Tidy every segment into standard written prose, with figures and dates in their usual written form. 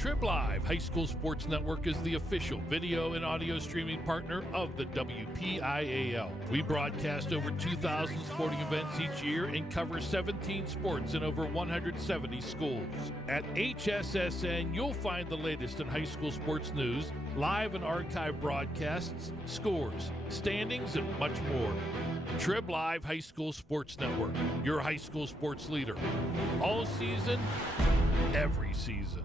Trib Live High School Sports Network is the official video and audio streaming partner of the WPIAL. We broadcast over 2,000 sporting events each year and cover 17 sports in over 170 schools. At HSSN, you'll find the latest in high school sports news, live and archive broadcasts, scores, standings, and much more. Trib Live High School Sports Network, your high school sports leader. All season, every season.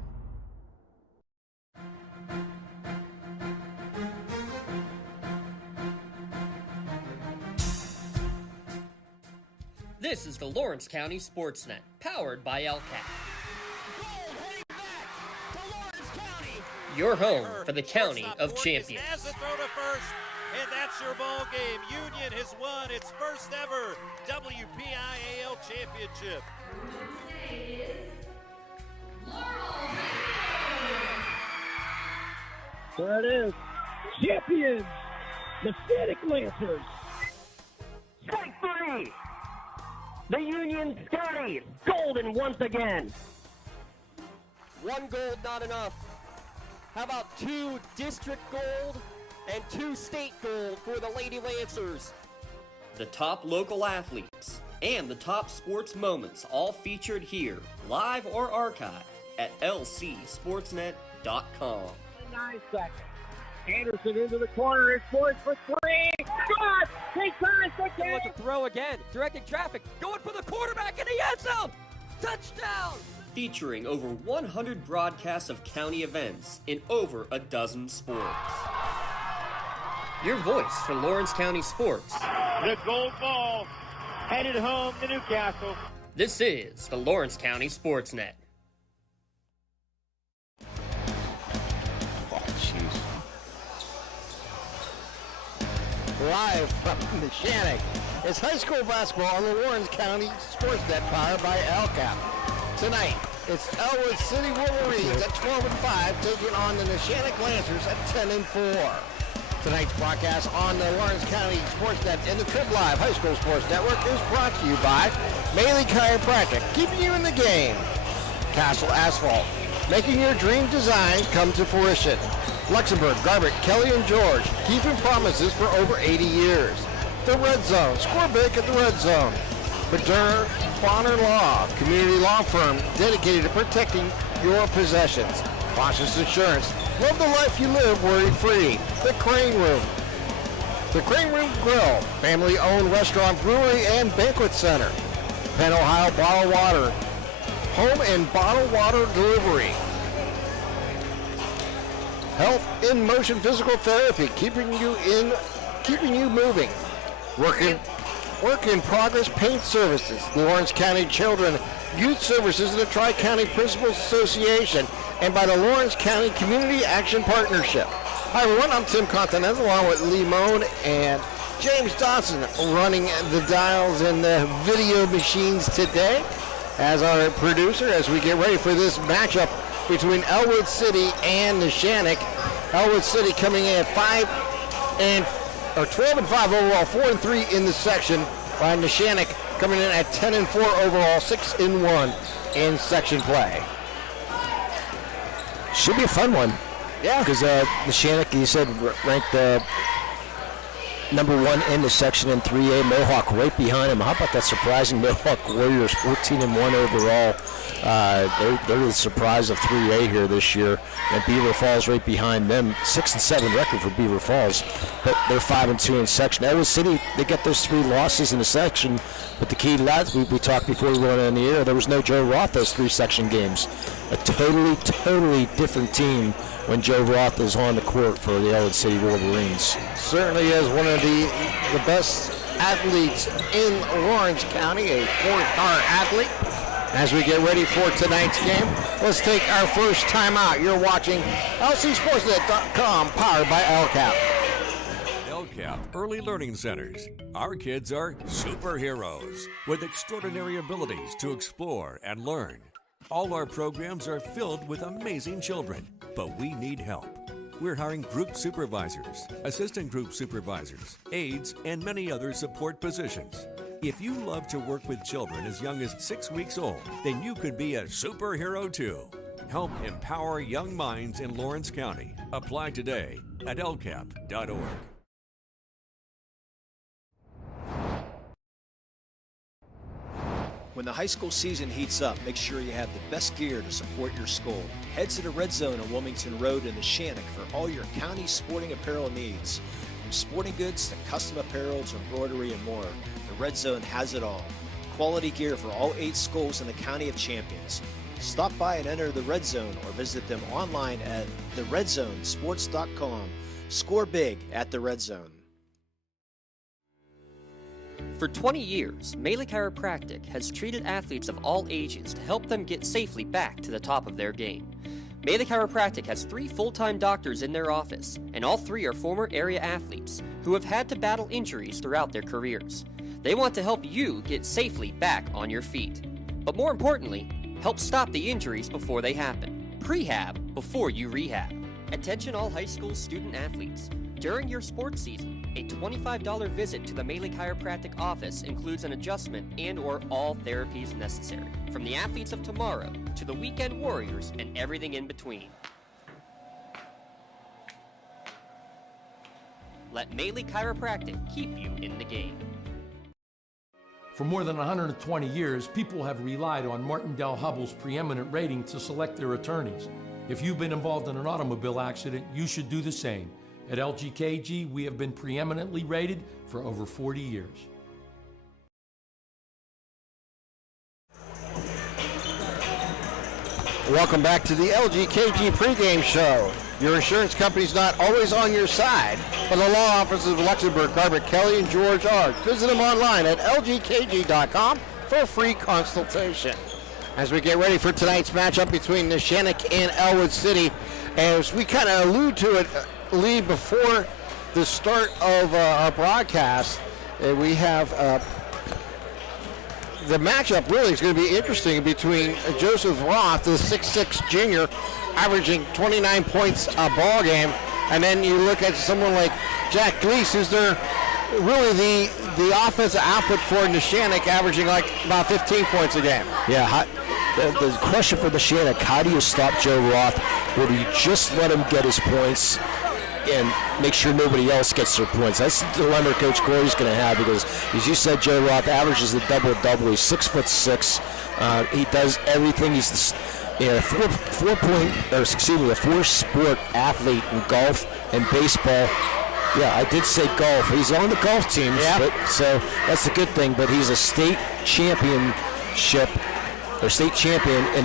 This is the Lawrence County Sportsnet, powered by LCAT. Your home for the County of Champions. Has a throw to first, and that's your ball game. Union has won its first ever WPIAL championship. There it is. Champions, the Neshannock Lancers. Strike three. The Union Scotties, golden once again. One gold not enough. How about 2 district gold and 2 state gold for the Lady Lancers? The top local athletes and the top sports moments all featured here, live or archived at lcsportsnet.com. 9 seconds. Anderson into the corner. It's poised for 3. Shot! He turns the He wants to throw again, directing traffic, going for the quarterback in the end zone. Touchdown! Featuring over 100 broadcasts of county events in over a dozen sports. Your voice for Lawrence County sports. The gold ball headed home to Newcastle. This is the Lawrence County Sportsnet. Live from Neshannock, it's high school basketball on the Lawrence County Sportsnet, powered by LCAP. Tonight, it's Ellwood City Wolverines at 12-5 taking on the Neshannock Lancers at 10-4. Tonight's broadcast on the Lawrence County Sportsnet and the Trib Live High School Sports Network is brought to you by Maley Chiropractic, keeping you in the game. Castle Asphalt, making your dream designs come to fruition. Luxembourg, Garbett, Kelly, and George, keeping promises for over 80 years. The Red Zone, score big at the Red Zone. Moderna Bonner Law, community law firm dedicated to protecting your possessions. Cautious Insurance, love the life you live worry-free. The Crane Room. The Crane Room Grill, family-owned restaurant, brewery, and banquet center. Penn, Ohio Bottled Water, home and bottled water delivery. Health in Motion Physical Therapy, keeping you moving. Work in Progress Paint Services, the Lawrence County Children Youth Services and the Tri-County Principals Association, and by the Lawrence County Community Action Partnership. Hi everyone, I'm Tim Continental along with Lee Moan and James Dawson running the dials and the video machines today as our producer as we get ready for this matchup between Ellwood City and Neshannock. Ellwood City coming in at 12-5 overall, 4-3 in the section, while Neshannock coming in at 10-4 overall, 6-1 in section play. Should be a fun one. Yeah. Because Neshannock, you said, ranked number 1 in the section in 3A. Mohawk right behind him. How about that surprising Mohawk Warriors, 14-1 overall. They're the surprise of 3A here this year. And Beaver Falls right behind them. 6-7 record for Beaver Falls, but they're 5-2 in section. Ellwood City, they got those 3 losses in the section, but the key to that, we talked before we went on the air, there was no Joe Roth those 3 section games. A totally different team when Joe Roth is on the court for the Ellwood City Wolverines. Certainly is one of the best athletes in Lawrence County, a 4-star athlete. As we get ready for tonight's game, let's take our first time out. You're watching lcsportsnet.com, powered by LCAP. LCAP Early Learning Centers. Our kids are superheroes with extraordinary abilities to explore and learn. All our programs are filled with amazing children, but we need help. We're hiring group supervisors, assistant group supervisors, aides, and many other support positions. If you love to work with children as young as 6 weeks old, then you could be a superhero too. Help empower young minds in Lawrence County. Apply today at lcap.org. When the high school season heats up, make sure you have the best gear to support your school. Head to the Red Zone on Wilmington Road in Neshannock for all your county sporting apparel needs. From sporting goods to custom apparel to embroidery and more, the Red Zone has it all. Quality gear for all 8 schools in the County of Champions. Stop by and enter the Red Zone or visit them online at theredzonesports.com. Score big at the Red Zone. For 20 years, Melee Chiropractic has treated athletes of all ages to help them get safely back to the top of their game. Melee Chiropractic has 3 full-time doctors in their office, and all 3 are former area athletes who have had to battle injuries throughout their careers. They want to help you get safely back on your feet. But more importantly, help stop the injuries before they happen. Prehab before you rehab. Attention all high school student athletes. During your sports season, a $25 visit to the Melee Chiropractic office includes an adjustment and/or all therapies necessary, from the athletes of tomorrow to the weekend warriors and everything in between. Let Melee Chiropractic keep you in the game. For more than 120 years, people have relied on Martindale Hubbell's preeminent rating to select their attorneys. If you've been involved in an automobile accident, you should do the same. At LGKG, we have been preeminently rated for over 40 years. Welcome back to the LGKG pregame show. Your insurance company's not always on your side, but the law offices of Luxembourg, Garbett, Kelly, and George are. Visit them online at lgkg.com for a free consultation. As we get ready for tonight's matchup between Neshannock and Ellwood City, as we kind of allude to it, Lee, before the start of our broadcast, we have the matchup really is going to be interesting between Joseph Roth, the 6'6 junior, averaging 29 points a ball game, and then you look at someone like Jack Gleese, who's really the offensive output for Neshannock, averaging like about 15 points a game. Yeah, the question for Neshannock, how do you stop Joe Roth? Or do you just let him get his points and make sure nobody else gets their points? That's the dilemma Coach Corey's going to have, because, as you said, Joe Roth averages a double-double. He's 6'6". He does everything. He's a four-sport athlete in golf and baseball. Yeah, I did say golf. He's on the golf team, yeah. So that's a good thing. But he's a state champion in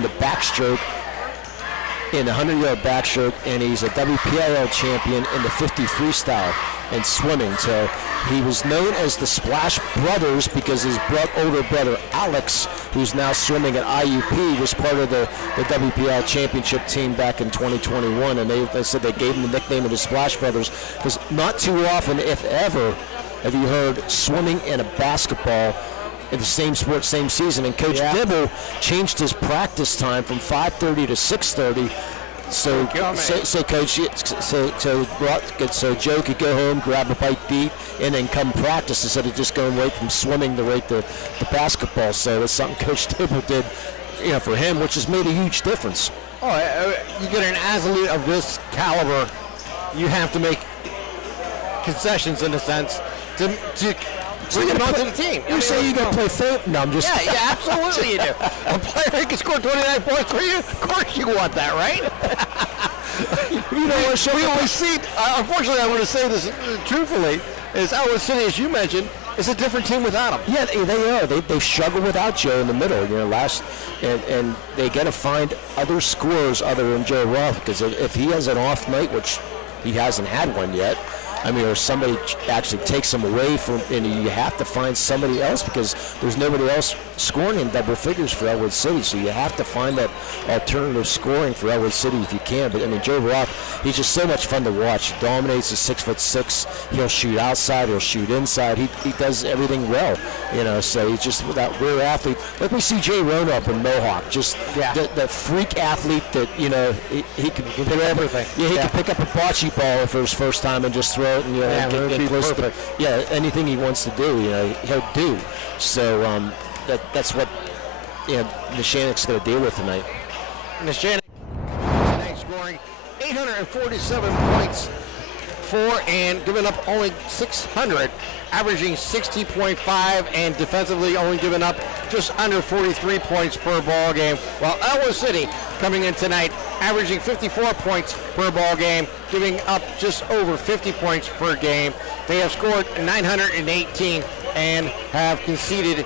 the backstroke, in the 100-yard backstroke, and he's a WPIL champion in the 50 freestyle and swimming. So he was known as the Splash Brothers because his older brother Alex, who's now swimming at IUP, was part of the WPIL championship team back in 2021, and they said they gave him the nickname of the Splash Brothers because not too often, if ever, have you heard swimming and a basketball in the same sport, same season. And Coach Dibble changed his practice time from 5:30 to 6:30. So Joe could go home, grab a bite to eat, and then come practice instead of just going right from swimming to right to basketball. So that's something Coach Dibble did, for him, which has made a huge difference. Oh, you get an athlete of this caliber, you have to make concessions in a sense to bring him onto the team. You say you got to play fair? No, I'm just... Yeah, absolutely you do. A player who can score 29 points for you, of course you want that, right? We always see, unfortunately, I want to say this truthfully, is Ellwood City, as you mentioned, is a different team without him. Yeah, they are. They struggle without Joe in the middle. And they got to find other scorers other than Joe Roth, because if he has an off night, which he hasn't had one yet, or somebody actually takes him away from, and you have to find somebody else because there's nobody else scoring in double figures for Ellwood City. So you have to find that alternative scoring for Ellwood City if you can. But Joe Roth, he's just so much fun to watch. He dominates. He's 6'6". He'll shoot outside. He'll shoot inside. He does everything well. So he's just that rare athlete. Like we see Jay Rona up in Mohawk, just that freak athlete that he can pick everything. He can pick up a bocce ball for his first time and just throw it and get close to, anything he wants to do, he'll do. So that's what Neshannock's going to deal with tonight. Neshannock scoring 847 points for and giving up only 600, averaging 60.5, and defensively only giving up just under 43 points per ball game. While Ellwood City coming in tonight, averaging 54 points per ball game, giving up just over 50 points per game. They have scored 918 and have conceded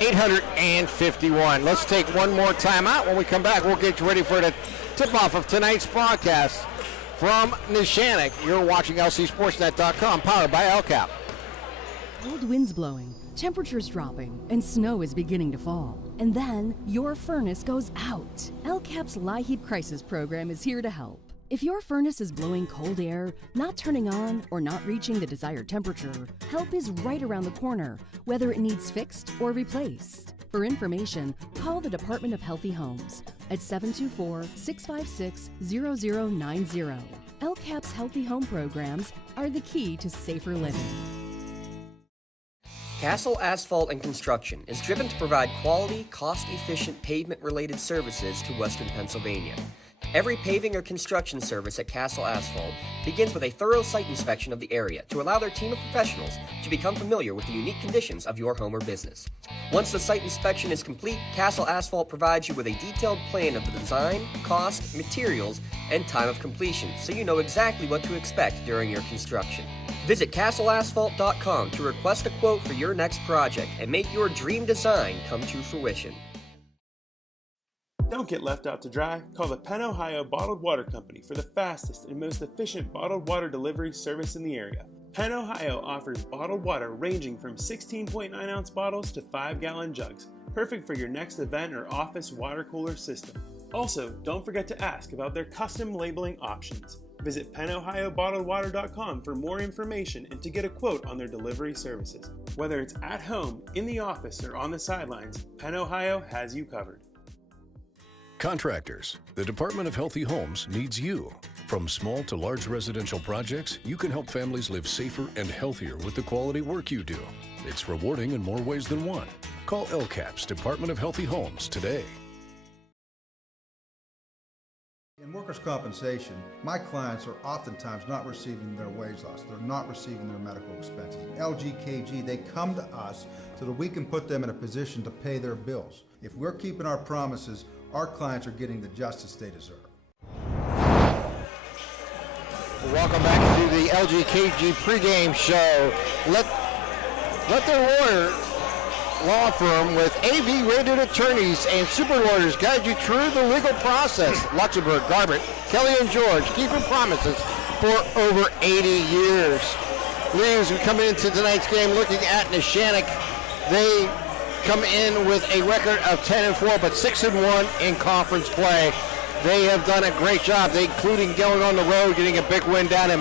851. Let's take one more time out. When we come back, we'll get you ready for the tip-off of tonight's broadcast from Neshannock. You're watching LCSportsNet.com, powered by LCAP. Cold winds blowing, temperatures dropping, and snow is beginning to fall. And then your furnace goes out. LCAP's LIHEAP Crisis Program is here to help. If your furnace is blowing cold air, not turning on, or not reaching the desired temperature, help is right around the corner, whether it needs fixed or replaced. For information, call the Department of Healthy Homes at 724-656-0090. LCAP's Healthy Home programs are the key to safer living. Castle Asphalt and Construction is driven to provide quality, cost-efficient pavement-related services to Western Pennsylvania. Every paving or construction service at Castle Asphalt begins with a thorough site inspection of the area to allow their team of professionals to become familiar with the unique conditions of your home or business. Once the site inspection is complete, Castle Asphalt provides you with a detailed plan of the design, cost, materials, and time of completion, so you know exactly what to expect during your construction. Visit castleasphalt.com to request a quote for your next project and make your dream design come to fruition. Don't get left out to dry. Call the Penn Ohio Bottled Water Company for the fastest and most efficient bottled water delivery service in the area. Penn Ohio offers bottled water ranging from 16.9-ounce bottles to 5-gallon jugs, perfect for your next event or office water cooler system. Also, don't forget to ask about their custom labeling options. Visit PennOhioBottledWater.com for more information and to get a quote on their delivery services. Whether it's at home, in the office, or on the sidelines, Penn Ohio has you covered. Contractors, the Department of Healthy Homes needs you. From small to large residential projects, you can help families live safer and healthier with the quality work you do. It's rewarding in more ways than one. Call LCAP's Department of Healthy Homes today. In workers' compensation, my clients are oftentimes not receiving their wage loss. They're not receiving their medical expenses. LGKG, they come to us so that we can put them in a position to pay their bills. If we're keeping our promises, our clients are getting the justice they deserve. Welcome back to the LGKG pregame show. Let the lawyer law firm with AV rated attorneys and super lawyers guide you through the legal process. Luxembourg, Garbett, Kelly and George keeping promises for over 80 years. Leaves, we come into tonight's game looking at Neshannock. They come in with a record of 10-4, but 6-1 in conference play. They have done a great job, including going on the road, getting a big win down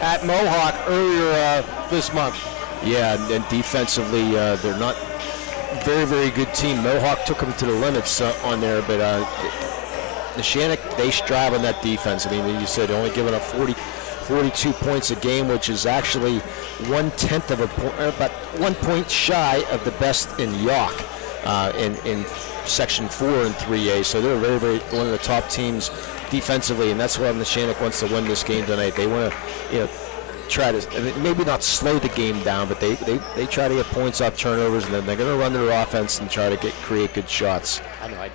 at Mohawk earlier this month. Yeah, and defensively, they're not very, very good team. Mohawk took them to the limits on there, but Neshannock, they strive on that defense. I mean, you said only giving up 42 points a game, which is actually 1/10 of a point, about 1 point shy of the best in York in Section 4 and 3A. So they're very, very one of the top teams defensively, and that's why Neshannock wants to win this game tonight. They want to, try to maybe not slow the game down, but they try to get points off turnovers, and then they're going to run their offense and try to create good shots. I know.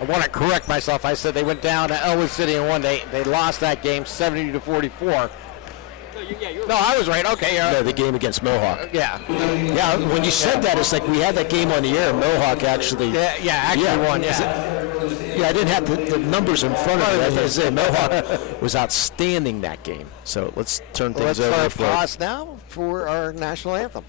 I want to correct myself. I said they went down to Ellwood City and won. They lost that game 70-44. No, I was right. Okay. No, the game against Mohawk. Yeah. Yeah. When you said that, it's like we had that game on the air. Mohawk actually. Actually won. Yeah, I didn't have the numbers in front of me. As I said, Mohawk was outstanding that game. So let's turn things over. Let's pause now for our national anthem.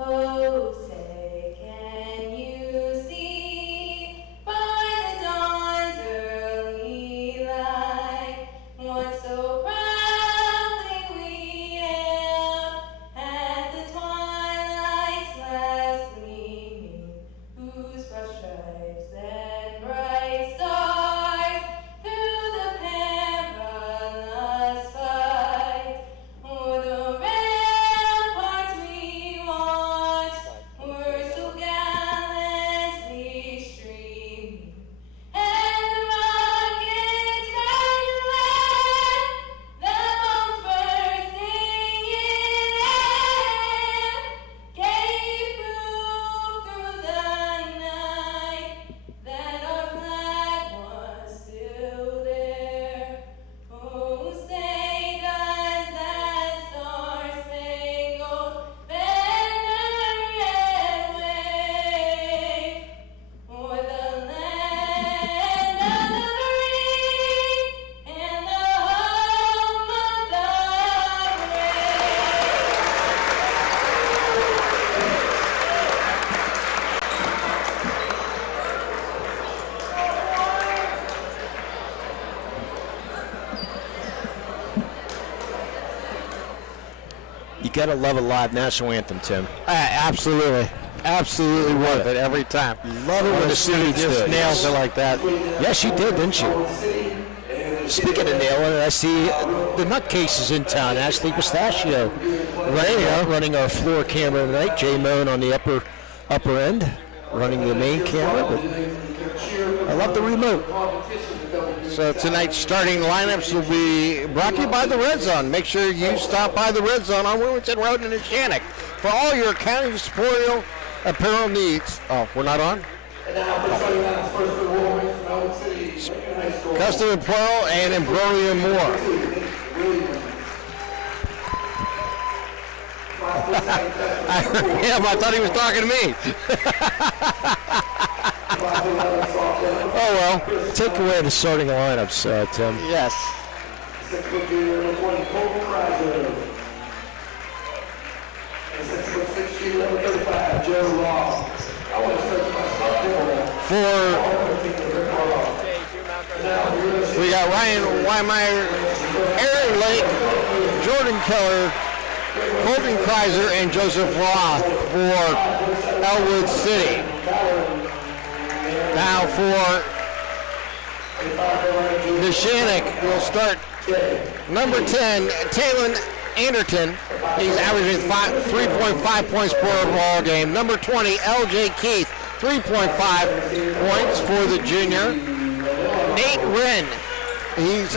Oh, say, can you see by the dawn's early light what so proudly we hailed at the twilight's last gleaming, whose broad stripes and bright stars through the perilous fight gotta love a live national anthem, Tim. Absolutely. Absolutely worth it every time. Love it when the students just nails it like that. Yeah, she did, didn't she? Speaking of nailing it, I see the nutcases in town. Ashley Pistachio running our floor camera tonight. Jay Moan on the upper end, running the main camera. But I love the remote. So tonight's starting lineups will be brought to you by the Red Zone. Make sure you stop by the Red Zone on Wilmington Road in Neshannock for all your county sporting apparel needs. Oh, we're not on? Custom apparel and embroidery and more. I heard him. I thought he was talking to me. Oh, well. Take away the starting lineups, Tim. Yes. We got Ryan Weimeyer, Aaron Lake, Jordan Keller, Colton Kreiser, and Joseph Roth for Ellwood City. Now for Neshannock, we'll start number 10, Talon Anderton. He's averaging 3.5 points per ball game. Number 20, LJ Keith, 3.5 points for the junior. Nate Wren, he's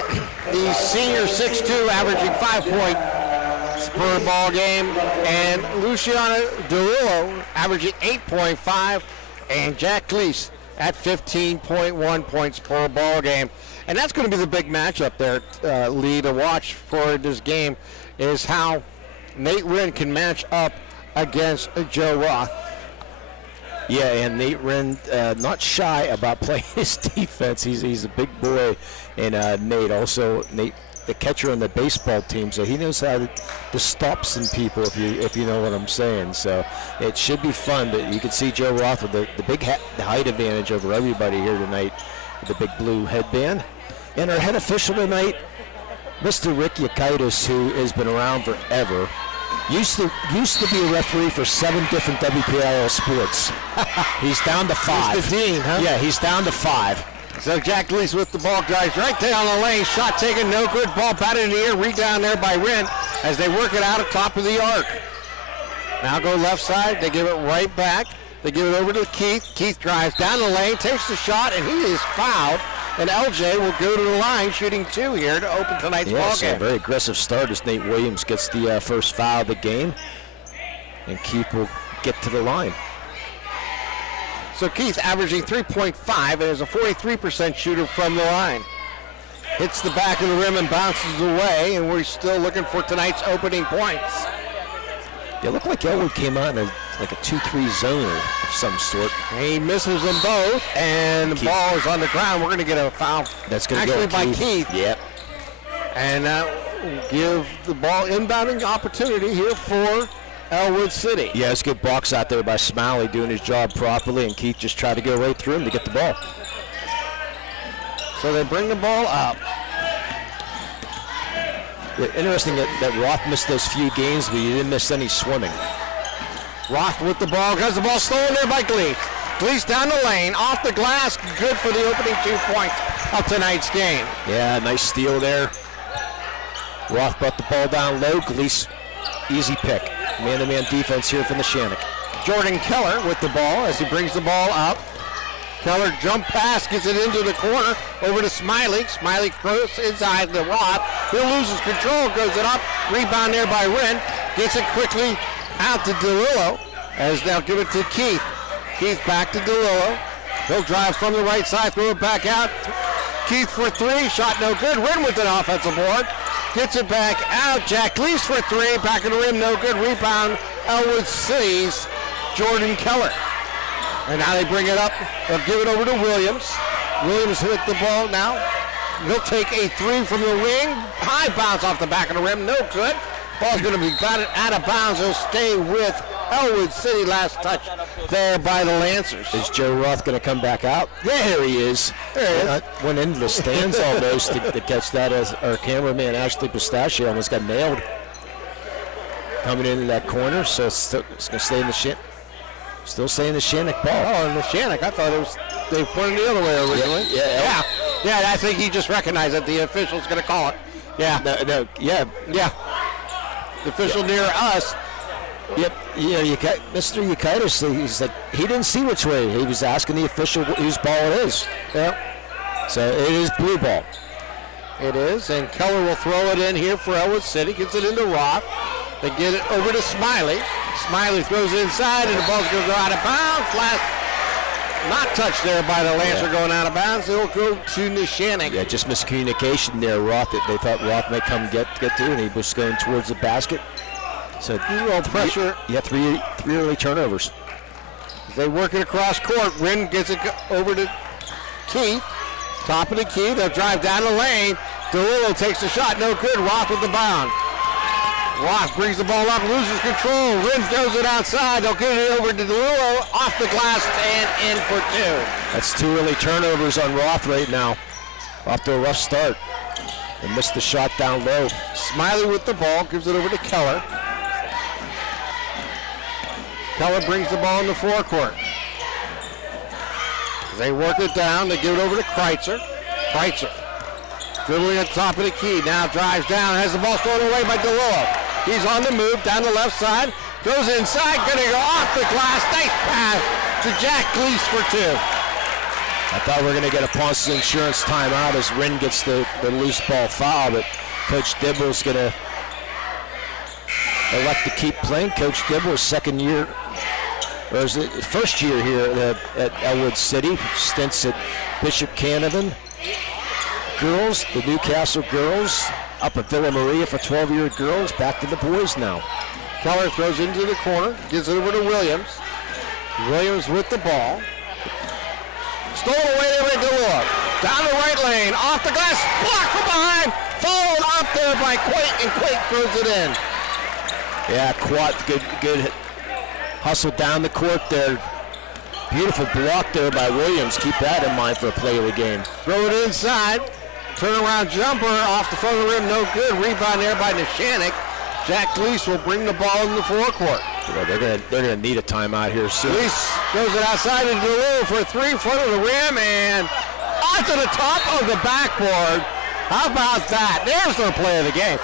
the senior 6'2", averaging 5 points per ball game. And Luciano DeRillo, averaging 8.5. And Jack Cleese at 15.1 points per ball game. And that's going to be the big matchup there, Lee, to watch for this game, is how Nate Wren can match up against Joe Roth. Yeah, and Nate Wren not shy about playing his defense. He's a big boy, and Nate, the catcher on the baseball team, so he knows how to stop some people, if you know what I'm saying. So it should be fun, but you can see Joe Roth with the big height advantage over everybody here tonight with the big blue headband. And our head official tonight, Mr. Rick Yakaitis, who has been around forever. Used to be a referee for 7 different WPIL sports. He's down to 5. He's the dean, huh? Yeah, he's down to 5. So Jack Lees with the ball, drives right down the lane. Shot taken, no good. Ball batted in the air, read down there by Wren as they work it out at top of the arc. Now go left side. They give it right back. They give it over to Keith. Keith drives down the lane, takes the shot, and he is fouled. And LJ will go to the line, shooting 2 here to open tonight's ball game. A very aggressive start as Nate Williams gets the first foul of the game. And Keith will get to the line. So Keith averaging 3.5 and is a 43% shooter from the line. Hits the back of the rim and bounces away, and we're still looking for tonight's opening points. It looked like Ellwood came out in like a 2-3 zone of some sort. He misses them both, and the ball is on the ground. We're going to get a foul. That's going to go by Keith. Yep. And give the ball inbounding opportunity here for Ellwood City. Yeah, it's a good box out there by Smiley doing his job properly, and Keith just tried to go right through him to get the ball. So they bring the ball up. Yeah, interesting that Roth missed those few games, but he didn't miss any swimming. Roth with the ball, has the ball stolen there by Gleese. Gleese down the lane, off the glass, good for the opening 2 points of tonight's game. Yeah, nice steal there. Roth brought the ball down low. Gleese, easy pick. Man-to-man defense here from Neshannock. Jordan Keller with the ball as he brings the ball up. Keller jump pass, gets it into the corner, over to Smiley. Smiley cross inside the Roth. He'll lose his control, goes it up. Rebound there by Wren. Gets it quickly out to DeLillo. As they'll give it to Keith. Keith back to DeLillo. He'll drive from the right side, throw it back out. Keith for 3, shot no good. Wren with an offensive board. Gets it back out. Jack Lees for 3, back of the rim, no good. Rebound, Ellwood City's Jordan Keller. And now they bring it up. They'll give it over to Williams. Williams hit the ball now. He'll take a 3 from the wing. High bounce off the back of the rim, no good. Ball's going to be batted out of bounds. He'll stay with Ellwood City. Last touch there by the Lancers. Is Joe Roth going to come back out? Yeah, here he is. Went into the stands almost to catch that as our cameraman Ashley Pistachio almost got nailed. coming into that corner, so it's going to stay in the still staying the Neshannock ball. Oh, and Neshannock, I thought they pointed the other way originally. Yeah, I think he just recognized that the official's going to call it. Yeah. No, yeah. The official near us. Yep, Mr. Yukaitis, he's like, he didn't see which way. He was asking the official whose ball it is. Yep. So it is blue ball. It is, and Keller will throw it in here for Ellwood City. Gets it into Roth. They get it over to Smiley. Smiley throws it inside, and the ball's going to go out of bounds. Not touched there by the Lancer going out of bounds. It'll go to Neshannock. Yeah, just miscommunication there, Roth. They thought Roth might come get through, and he was going towards the basket. So pressure. Three early turnovers. They work it across court. Wren gets it over to Keith. Top of the key. They'll drive down the lane. DeLillo takes the shot. No good. Roth with the bound. Roth brings the ball up, loses control. Wren throws it outside. They'll get it over to DeLillo. Off the glass and in for two. That's 2 early turnovers on Roth right now. Off to a rough start. They missed the shot down low. Smiley with the ball. Gives it over to Keller. Keller brings the ball in the forecourt. They work it down. They give it over to Kreitzer. Kreitzer dribbling at the top of the key. Now drives down. Has the ball thrown away by DeLillo. He's on the move down the left side. Goes inside. Going to go off the glass. Nice pass to Jack Gleese for two. I thought we were going to get a Ponce Insurance timeout as Wren gets the loose ball foul, but Coach Dibble's going to elect to keep playing. Coach Dibble, second year, or is it first year here at Ellwood City, stints at Bishop Canavan girls, the Newcastle girls, up at Villa Maria for 12-year girls, back to the boys now. Keller throws into the corner, gives it over to Williams. Williams with the ball. Stolen away there by DeLillo. Down the right lane, off the glass, blocked from behind, followed up there by Quake, and Quake throws it in. Yeah, good hustle down the court there. Beautiful block there by Williams. Keep that in mind for a play of the game. Throw it inside. Turnaround jumper off the front of the rim, no good. Rebound there by Neshannock. Jack Gleese will bring the ball in the forecourt. Well, they're gonna need a timeout here soon. Gleese goes it outside to DeLillo for a three in front of the rim and onto the top of the backboard. How about that? There's their play of the game.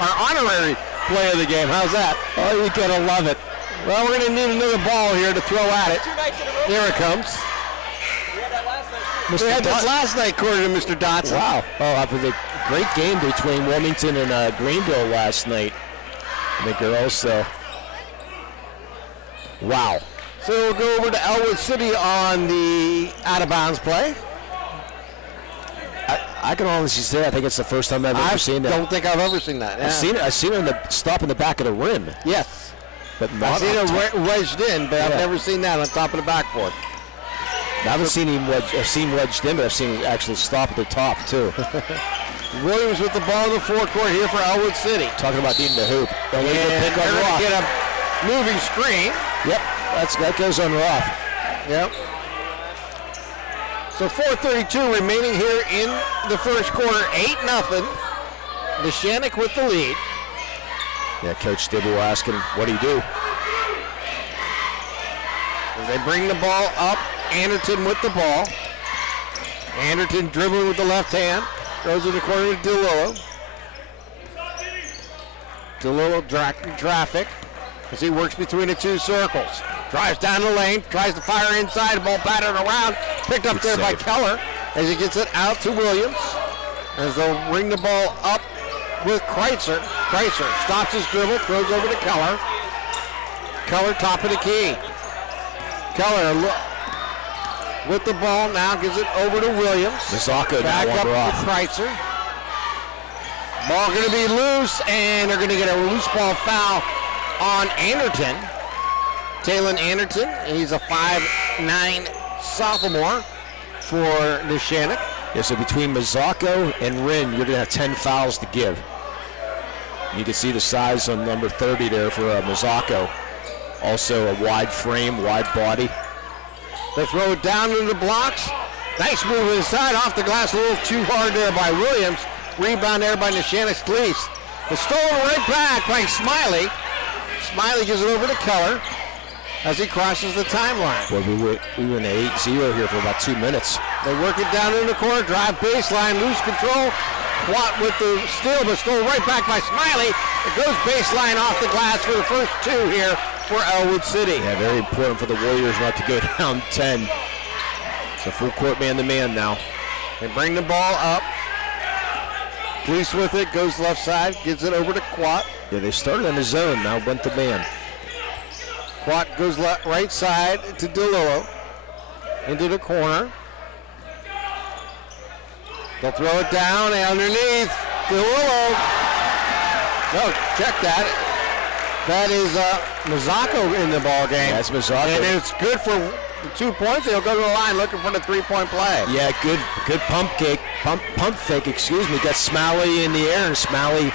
Our honorary play of the game. How's that? Oh, you gotta love it. Well, we're gonna need another ball here to throw at it. There it comes. We had this last night, according to Mr. Dotson. Wow. Oh, after the great game between Wilmington and Greenville last night. The girls, so. Wow. So we'll go over to Ellwood City on the out-of-bounds play. I can honestly say I think it's the first time I've ever seen that. I don't think I've ever seen that. Yeah. I've seen it stop in the back of the rim. Yes. But I've seen it wedged in, but I've never seen that on top of the backboard. I haven't seen him wedged in, but I've seen him actually stop at the top, too. Williams with the ball in the forecourt here for Ellwood City. Talking about needing the hoop. Don't leave the pick on Roth. Get a moving screen. Yep, that goes on Roth. Yep. So 4:32 remaining here in the first quarter. 8-0. Neshannock with the lead. Yeah, Coach Dibble asking, what do you do? As they bring the ball up, Anderton with the ball. Anderton dribbling with the left hand. Goes in the corner to DeLillo. DeLillo traffic as he works between the two circles. Drives down the lane, tries to fire inside, the ball battered around. Picked up there by Keller as he gets it out to Williams. As they'll bring the ball up with Kreitzer. Kreitzer stops his dribble, throws over to Keller. Keller top of the key. Keller with the ball now, gives it over to Williams. Mazzacco back now up Roth. to Kreitzer. Ball going to be loose, and they're going to get a loose ball foul on Anderton. Talon Anderton, and he's a 5'9" sophomore for Neshannock. Yeah, so between Mazzacco and Wren, you're going to have 10 fouls to give. You can see the size on number 30 there for Mazzacco. Also a wide frame, wide body. They throw it down into the blocks. Nice move inside, off the glass, a little too hard there by Williams. Rebound there by Neshannock's Gleese. It's stolen right back by Smiley. Smiley gives it over to Keller as he crosses the timeline. Well, we went 8-0 here for about 2 minutes. They work it down in the corner, drive baseline, lose control. Watt with the steal, but stolen right back by Smiley. It goes baseline off the glass for the first 2 here for Ellwood City. Yeah, very important for the Warriors not to go down 10. It's a full court man-to-man now. They bring the ball up. Gleese with it, goes left side, gives it over to Quat. Yeah, they started in the zone, now went to man. Quat goes right side to DeLillo. Into the corner. They'll throw it down and underneath. DeLillo. No, check that. That is Mazzocco in the ball game. That's Mazzocco. And it's good for the 2 points. He'll go to the line looking for the 3-point play. Yeah, good pump fake, excuse me. Got Smalley in the air, and Smalley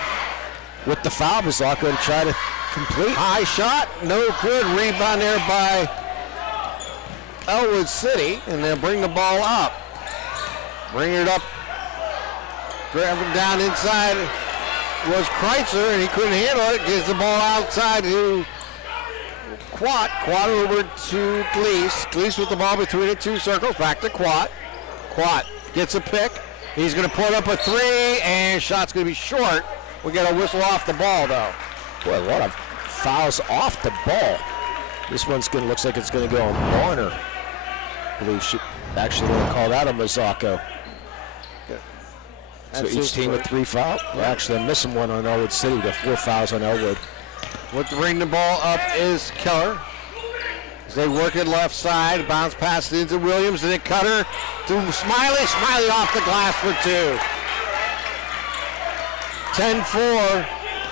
with the foul. Mazzocco to try to complete. High shot, no good. Rebound there by Ellwood City, and they'll bring the ball up. Bring it up. Driving down inside was Kreitzer, and he couldn't handle it. Gives the ball outside to Quat. Quat over to Gleese. Gleese with the ball between the 2 circles. Back to Quat. Quat gets a pick. He's going to put up a 3, and shot's going to be short. We get a whistle off the ball, though. Boy, a lot of fouls off the ball. This one's going to looks like it's going to go on Warner. I believe she actually going to call that a Mazzocco. So each team with 3 fouls. Well, actually, I'm missing one on Ellwood City. Got 4 fouls on Ellwood. What to bring the ball up is Keller. As they work it left side, bounce pass into Williams, and then Cutter to Smiley. Smiley off the glass for 2. 10-4.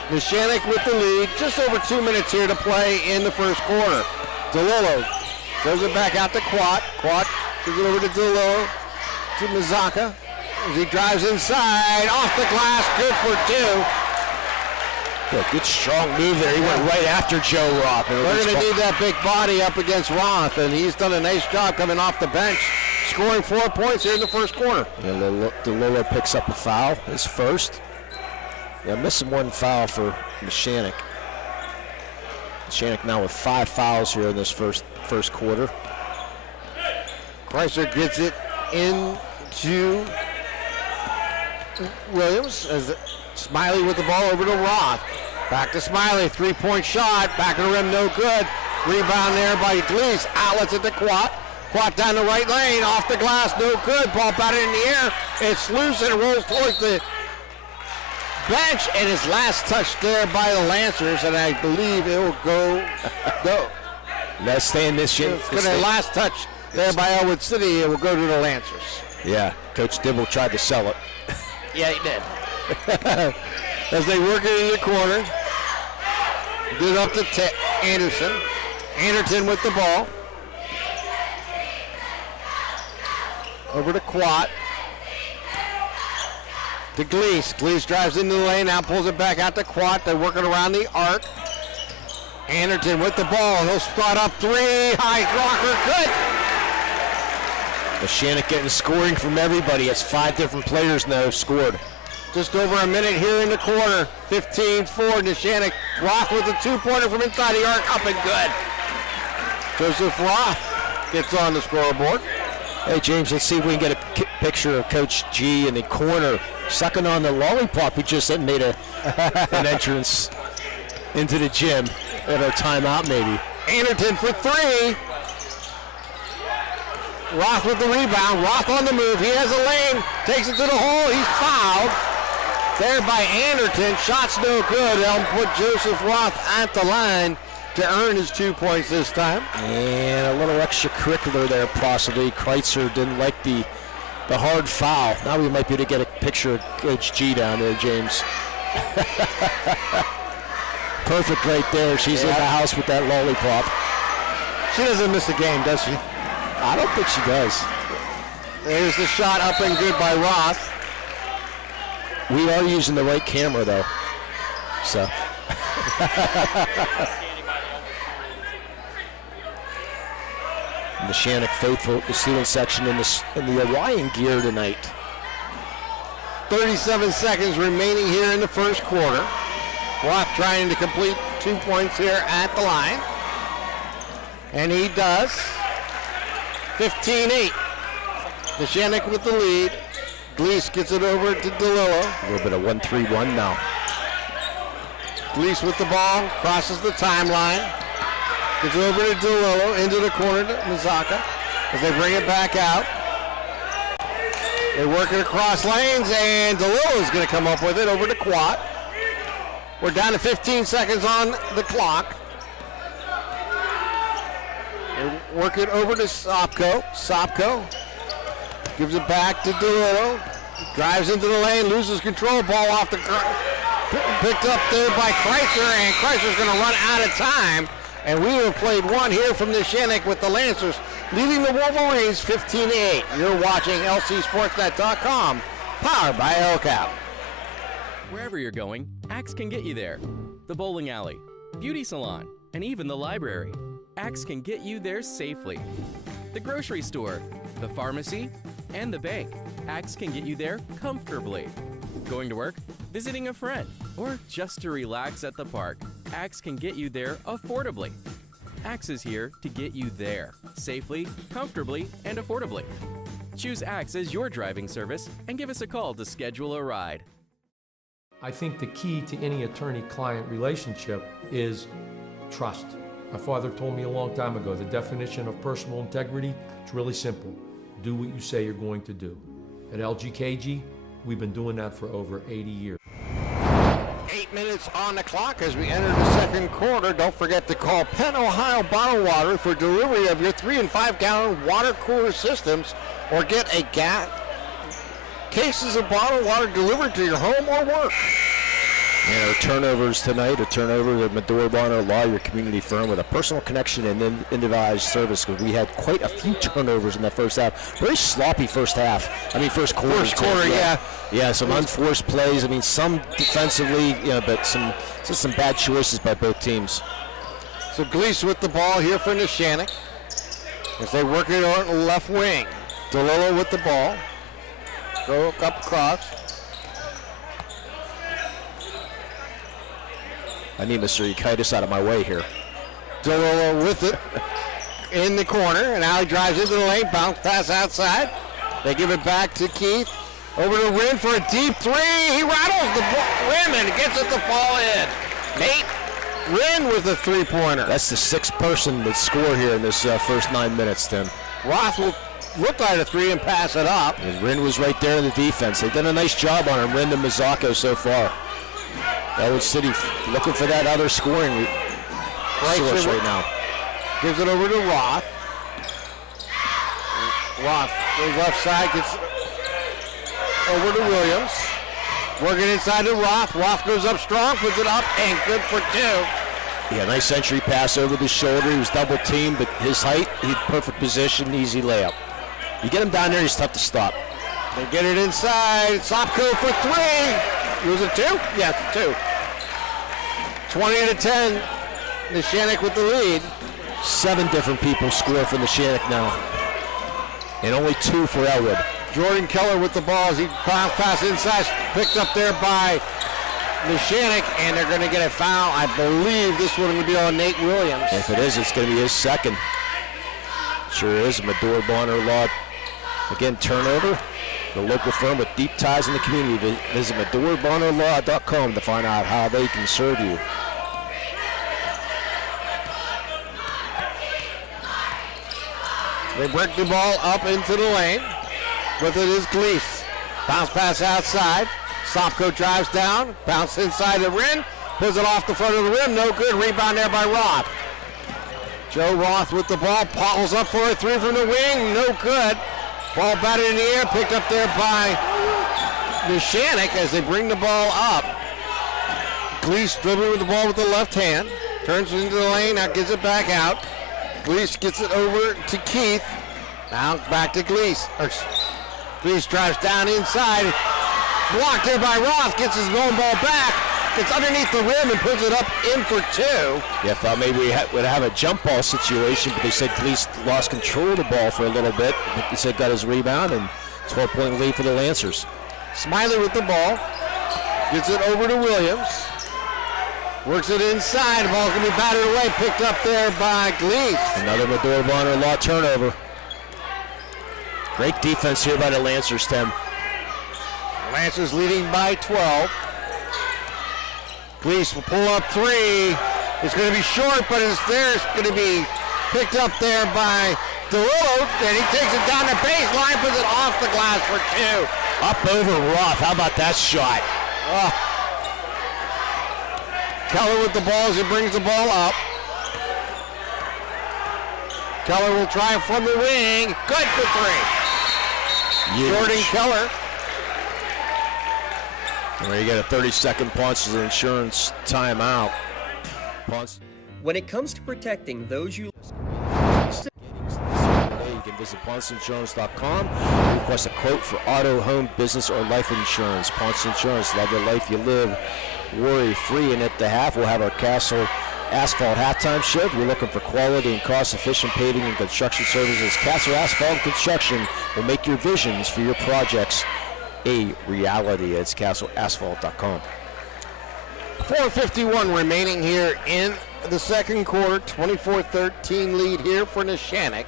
Neshannock with the lead. Just over 2 minutes here to play in the first quarter. DeLillo goes it back out to Quat. Quat gives it over to DeLillo to Mazzocco. As he drives inside, off the glass, good for 2. Yeah, good strong move there. He went right after Joe Roth. They're going to need that big body up against Roth, and he's done a nice job coming off the bench, scoring 4 points here in the first quarter. Yeah, DeLillo picks up a foul, his first. Yeah, missing 1 foul for Neshannock. Neshannock now with 5 fouls here in this first quarter. Kreitzer gets it into Williams as Smiley with the ball over to Roth. Back to Smiley, 3-point shot, back of the rim, no good. Rebound there by Gleese, outlets it to Quat. Quat down the right lane, off the glass, no good. Ball batted in the air, it's loose and it rolls towards the bench, and his last touch there by the Lancers, and I believe it will go, no. Let's stay in this shit. Last touch there by Ellwood City, it will go to the Lancers. Yeah, Coach Dibble tried to sell it. Yeah, he did. As they work it in the corner. Get up to Anderson. Anderton with the ball. Over to Quat. To Gleese. Gleese drives into the lane, now pulls it back out to Quat. They're working around the arc. Anderton with the ball. He'll start up 3. High rocker, good. Neshannock getting scoring from everybody. It's 5 different players now scored. Just over a minute here in the corner. 15-4, Neshannock. Roth with a 2-pointer from inside the arc, up and good. Joseph Roth gets on the scoreboard. Hey, James, let's see if we can get a picture of Coach G in the corner sucking on the lollipop. He just made an entrance into the gym at our timeout, maybe. Anderton for 3. Roth with the rebound. Roth on the move. He has a lane. Takes it to the hole. He's fouled. There by Anderton. Shot's no good. They'll put Joseph Roth at the line to earn his 2 points this time. And a little extracurricular there, possibly. Kreitzer didn't like the hard foul. Now we might be able to get a picture of Coach G down there, James. Perfect right there. She's in the house with that lollipop. She doesn't miss a game, does she? I don't think she does. There's the shot up and good by Roth. We are using the right camera, though. So. Neshannock faithful, the student section in the Orion gear tonight. 37 seconds remaining here in the first quarter. Roth trying to complete 2 points here at the line. And he does. 15-8. Neshannock with the lead. Gleese gets it over to DeLillo. A little bit of 1-3-1 now. Gleese with the ball, crosses the timeline. Gets it over to DeLillo, into the corner to Mizaka as they bring it back out. They work it across lanes, and DeLillo is going to come up with it over to Quat. We're down to 15 seconds on the clock. They work it over to Sopko. Sopko gives it back to DeLillo. Drives into the lane, loses control, ball off the picked up there by Kreischer, and Kreischer's going to run out of time. And we have played one here from Neshannock with the Lancers leading the Wolverines 15-8. You're watching LCSportsNet.com, powered by LCAP. Wherever you're going, Axe can get you there. The bowling alley, beauty salon, and even the library. Axe can get you there safely. The grocery store, the pharmacy, and the bank. Axe can get you there comfortably. Going to work, visiting a friend, or just to relax at the park. Axe can get you there affordably. Axe is here to get you there safely, comfortably, and affordably. Choose Axe as your driving service and give us a call to schedule a ride. I think the key to any attorney-client relationship is trust. My father told me a long time ago, the definition of personal integrity, it's really simple. Do what you say you're going to do. At LGKG, we've been doing that for over 80 years. 8 minutes on the clock as we enter the second quarter. Don't forget to call Penn Ohio Bottled Water for delivery of your 3 and 5 gallon water cooler systems, or get a cases of bottled water delivered to your home or work. And our turnovers tonight, a turnover at Medora Bonner Law, your community firm with a personal connection and individualized service. We had quite a few turnovers in that first half. Very sloppy first half. I mean, first quarter. First quarter, yeah. Yeah, some unforced plays. I mean, some defensively, but just some bad choices by both teams. So Gleese with the ball here for Neshannock as they work it on the left wing. DeLillo with the ball. Go up across. I need Mr. Ikitis out of my way here. DeLillo with it in the corner, and now he drives into the lane, bounce pass outside. They give it back to Keith. Over to Wynn for a deep three. He rattles the rim and gets it to fall in. Nate Wynn with a three-pointer. That's the sixth person that scored here in this first 9 minutes, Tim. Roth will look like a three and pass it up. And Wynn was right there in the defense. They've done a nice job on him, Wynn to Mizako so far. Ellwood City looking for that other scoring source right now. Gives it over to Roth. Roth goes left side, gets over to Williams. Working inside to Roth. Roth goes up strong, puts it up, and good for two. Yeah, nice entry pass over the shoulder. He was double teamed, but his height, he perfect position, easy layup. You get him down there, he's tough to stop. They get it inside. Sopko for three. Was it two? Yes, two. 20-10. Neshannock with the lead. 7 different people score for Neshannock now. And only 2 for Ellwood. Jordan Keller with the ball as he pass inside. Picked up there by Neshannock, and they're going to get a foul. I believe this one will be on Nate Williams. If it is, it's going to be his second. Sure is. Medora Bonner Law. Again, turnover. The local firm with deep ties in the community. Visit MedoraBonnerLaw.com to find out how they can serve you. They break the ball up into the lane. With it is Gleese. Bounce pass outside. Sopko drives down. Bounce inside the rim. Pulls it off the front of the rim. No good. Rebound there by Roth. Joe Roth with the ball. Pauls up for a three from the wing. No good. Ball batted in the air, picked up there by Neshannock as they bring the ball up. Gleese dribbling with the ball with the left hand. Turns it into the lane, now gives it back out. Gleese gets it over to Keith. Now back to Gleese. Gleese drives down inside. Blocked there by Roth, gets his own ball back. Gets underneath the rim and puts it up in for two. Yeah, I thought maybe we would have a jump ball situation, but they said Gleese lost control of the ball for a little bit. But they said got his rebound, and 12-point lead for the Lancers. Smiley with the ball. Gets it over to Williams. Works it inside. The ball's going to be batted away. Picked up there by Glees. Another Medora Bonner Law turnover. Great defense here by the Lancers, Tim. Lancers leading by 12. Glees will pull up three. It's going to be short, but it's there. It's going to be picked up there by DeLillo, and he takes it down the baseline, puts it off the glass for two. Up over Roth. How about that shot? Keller with the ball as he brings the ball up. Keller will try from the wing. Good for three. Huge. Jordan Keller. Well, you get a 30-second Ponce's insurance timeout. Ponce. When it comes to protecting those you You can visit PonceInsurance.com and request a quote for auto, home, business, or life insurance. Ponce Insurance, love the life you live, worry-free. And at the half, we'll have our Castle Asphalt halftime show. If you're looking for quality and cost-efficient paving and construction services, Castle Asphalt Construction will make your visions for your projects a reality. It's CastleAsphalt.com. 4:51 remaining here in the second quarter. 24-13 lead here for Neshannock.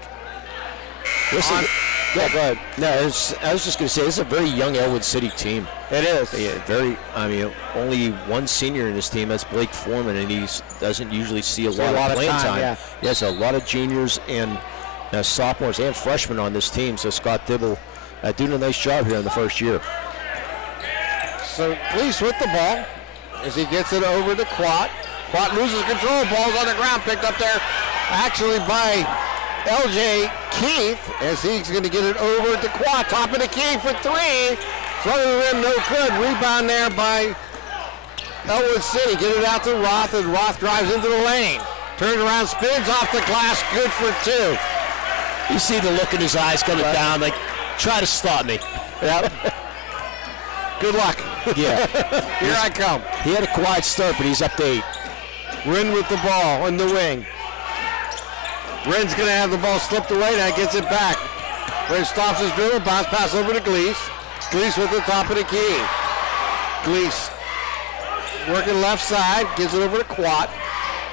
Go ahead. No, I was just going to say, this is a very young Ellwood City team. It is. Only one senior in this team. That's Blake Foreman, and he doesn't usually see a lot of playing time. Yeah. He has a lot of juniors and sophomores and freshmen on this team, so Scott Dibble doing a nice job here in the first year. So Glees with the ball as he gets it over to Quat. Quat loses control. Ball's on the ground, picked up there actually by LJ Keith as he's going to get it over to Quat. Top of the key for three. Front of the rim, no good. Rebound there by Ellwood City. Get it out to Roth, and Roth drives into the lane. Turns around, spins off the glass, good for two. You see the look in his eyes coming down, like, try to stop me. Yep. Good luck. Yeah. Here I come. He had a quiet start, but he's up to 8. Wren with the ball in the wing. Wren's going to have the ball slipped away, now gets it back. Wren stops his dribble, bounce pass over to Glees. Glees with the top of the key. Glees working left side, gives it over to Quat.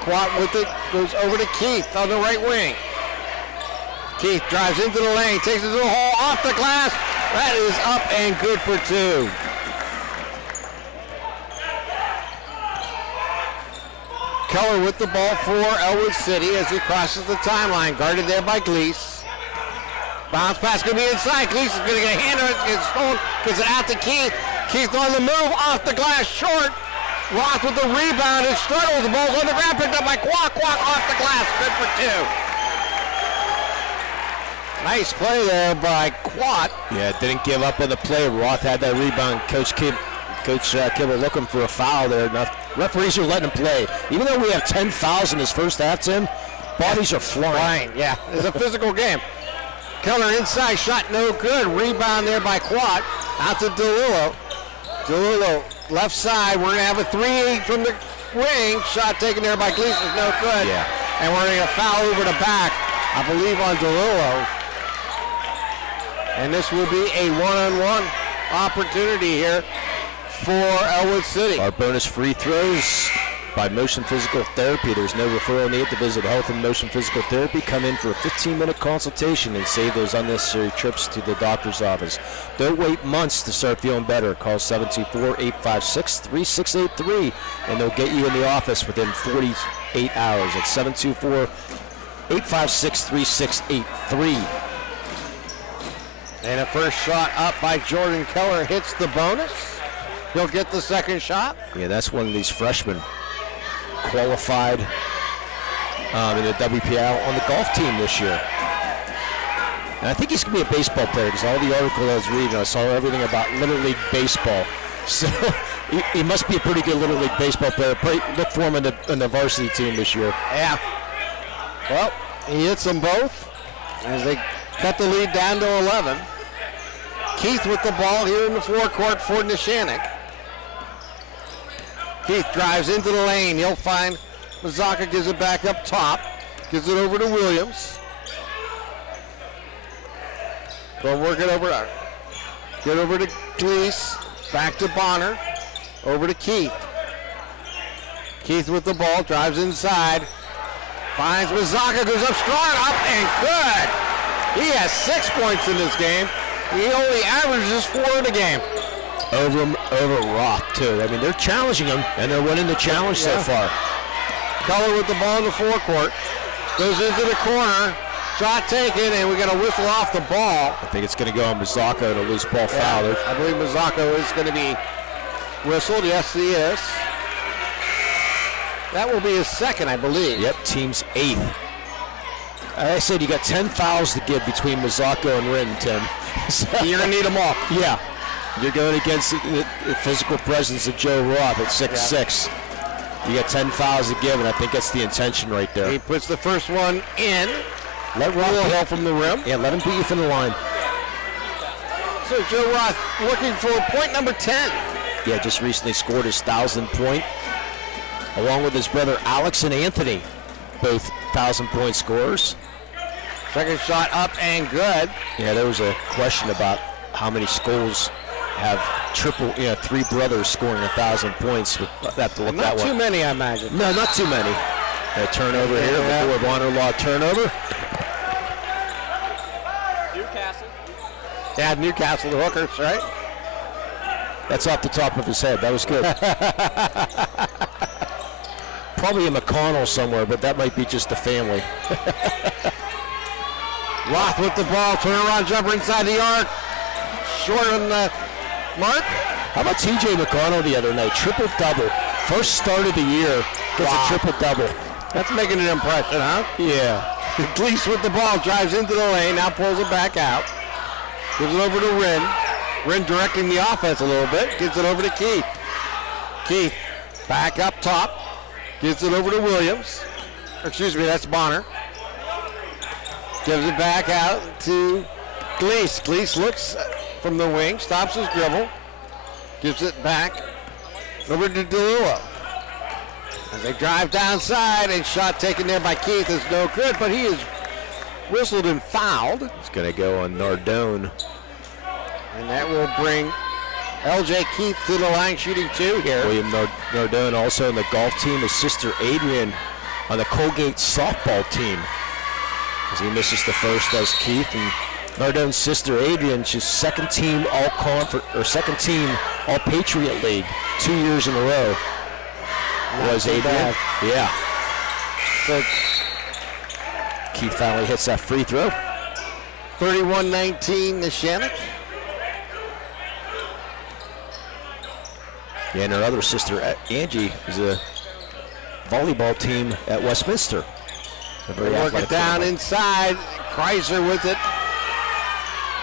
Quat with it, goes over to Keith on the right wing. Keith drives into the lane, takes it to the hole, off the glass. That is up and good for two. Keller with the ball for Ellwood City as he crosses the timeline. Guarded there by Glees. Bounce pass going to be inside. Glees is going to get a hand on it. Gets stolen. Gets it out to Keith. Keith on the move. Off the glass. Short. Roth with the rebound. It struggles. The ball's on the ground. Picked up by Quack. Quack off the glass. Good for two. Nice play there by Quat. Yeah, didn't give up on the play. Roth had that rebound. Coach Kibble looking for a foul there. Referees are letting him play. Even though we have 10 fouls in this first half, Tim, bodies are flying. Yeah, it's a physical game. Keller inside shot, no good. Rebound there by Quat. Out to DeLillo. DeLillo left side. We're going to have a 3 from the wing. Shot taken there by Gleason, no good. Yeah. And we're going to foul over the back, I believe, on DeLillo. And this will be a one-on-one opportunity here for Ellwood City. Our bonus free throws by Motion Physical Therapy. There's no referral need to visit Health and Motion Physical Therapy. Come in for a 15-minute consultation and save those unnecessary trips to the doctor's office. Don't wait months to start feeling better. Call 724-856-3683 and they'll get you in the office within 48 hours. It's 724-856-3683. And a first shot up by Jordan Keller hits the bonus. He'll get the second shot. Yeah, that's one of these freshmen qualified in the WPL on the golf team this year. And I think he's going to be a baseball player because all the article I was reading, I saw everything about Little League baseball. So he must be a pretty good Little League baseball player. Look for him in the varsity team this year. Yeah. Well, he hits them both as they cut the lead down to 11. Keith with the ball here in the forecourt for Neshannock. Keith drives into the lane. He'll find Mazaka, gives it back up top. Gives it over to Williams. Go work it over there. Get over to Glees. Back to Bonner. Over to Keith. Keith with the ball, drives inside. Finds Mazaka, goes up strong, up and good. He has 6 points in this game. He only averages 4 in the game. Over Roth, too. I mean, they're challenging him, and they're winning the challenge so far. Keller with the ball in the forecourt. Goes into the corner. Shot taken, and we got a whistle off the ball. I think it's going to go on Mazzocco and a loose ball foul. I believe Mazzocco is going to be whistled. Yes, he is. That will be his second, I believe. Yep, team's 8th. I said you got 10 fouls to give between Mazzocco and Rin, Tim. So you're going to need them all. Yeah. You're going against the physical presence of Joe Roth at 6'6". You got 10 fouls to give, and I think that's the intention right there. He puts the first one in. Let Roth help from the rim. Yeah, let him beat you from the line. So Joe Roth looking for point number 10. Yeah, just recently scored his 1,000th point, along with his brother Alex and Anthony, both 1,000-point scorers. Second shot up and good. Yeah, there was a question about how many schools have 3 brothers scoring 1,000 points. We'll have to look that one. Not too many, I imagine. No, not too many. A turnover here, the Board of Honor Law turnover. Newcastle. Yeah, Newcastle, the Hookers, right? That's off the top of his head. That was good. Probably a McConnell somewhere, but that might be just the family. Roth with the ball, turnaround jumper inside the arc. Short on the mark. How about TJ McConnell the other night? Triple-double. First start of the year, gets a triple-double. That's making an impression, huh? Yeah. Gleese with the ball, drives into the lane, now pulls it back out. Gives it over to Rin. Rin directing the offense a little bit. Gives it over to Keith. Keith back up top. Gives it over to Williams. Excuse me, that's Bonner. Gives it back out to Gleese. Gleese looks from the wing, stops his dribble. Gives it back over to DeLuo. As they drive downside, and shot taken there by Keith is no good, but he is whistled and fouled. It's going to go on Nardone. And that will bring LJ Keith to the line, shooting 2 here. William Nardone also on the golf team. His sister Adrian on the Colgate softball team. As he misses the first, does Keith. And Nardone's sister Adrian, she's second team All Patriot League 2 years in a row. Was Adrian? Bad. Yeah. So Keith finally hits that free throw. 31-19 Neshannock. Yeah, and her other sister, Angie, is a volleyball team at Westminster. Work it down inside. Kreiser with it.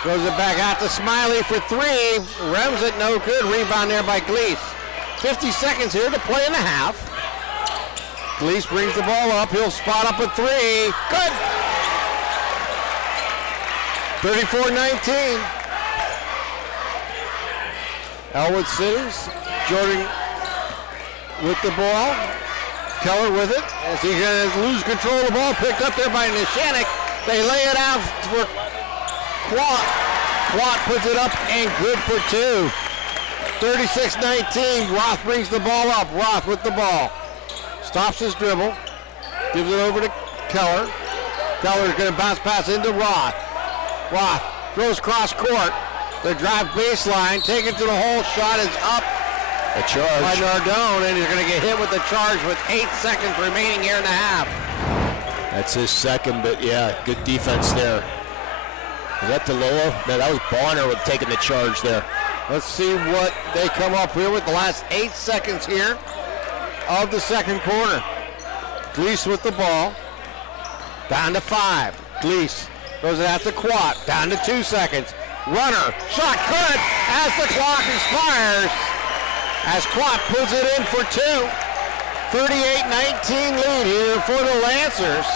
Throws it back out to Smiley for 3. Rems it, no good. Rebound there by Gleese. 50 seconds here to play in the half. Gleese brings the ball up. He'll spot up a 3. Good. 34-19. Ellwood Cities. Jordan with the ball. Keller with it. Is he going to lose control of the ball? Picked up there by Neshannock. They lay it out for Quat. Quat puts it up and good for 2. 36-19. Roth brings the ball up. Roth with the ball. Stops his dribble. Gives it over to Keller. Keller's going to bounce pass into Roth. Roth throws cross court. The drive baseline. Take it to the hole. Shot is up. A charge by Nardone, and he's going to get hit with the charge with 8 seconds remaining here in the half. That's his second, but yeah, good defense there. Is that DeLuo? No, that was Bonner with taking the charge there. Let's see what they come up here with the last 8 seconds here of the second quarter. Gleese with the ball. Down to 5. Gleese throws it out to Quat. Down to 2 seconds. Runner. Shot good as the clock expires. As Quat puts it in for 2. 38-19 lead here for the Lancers.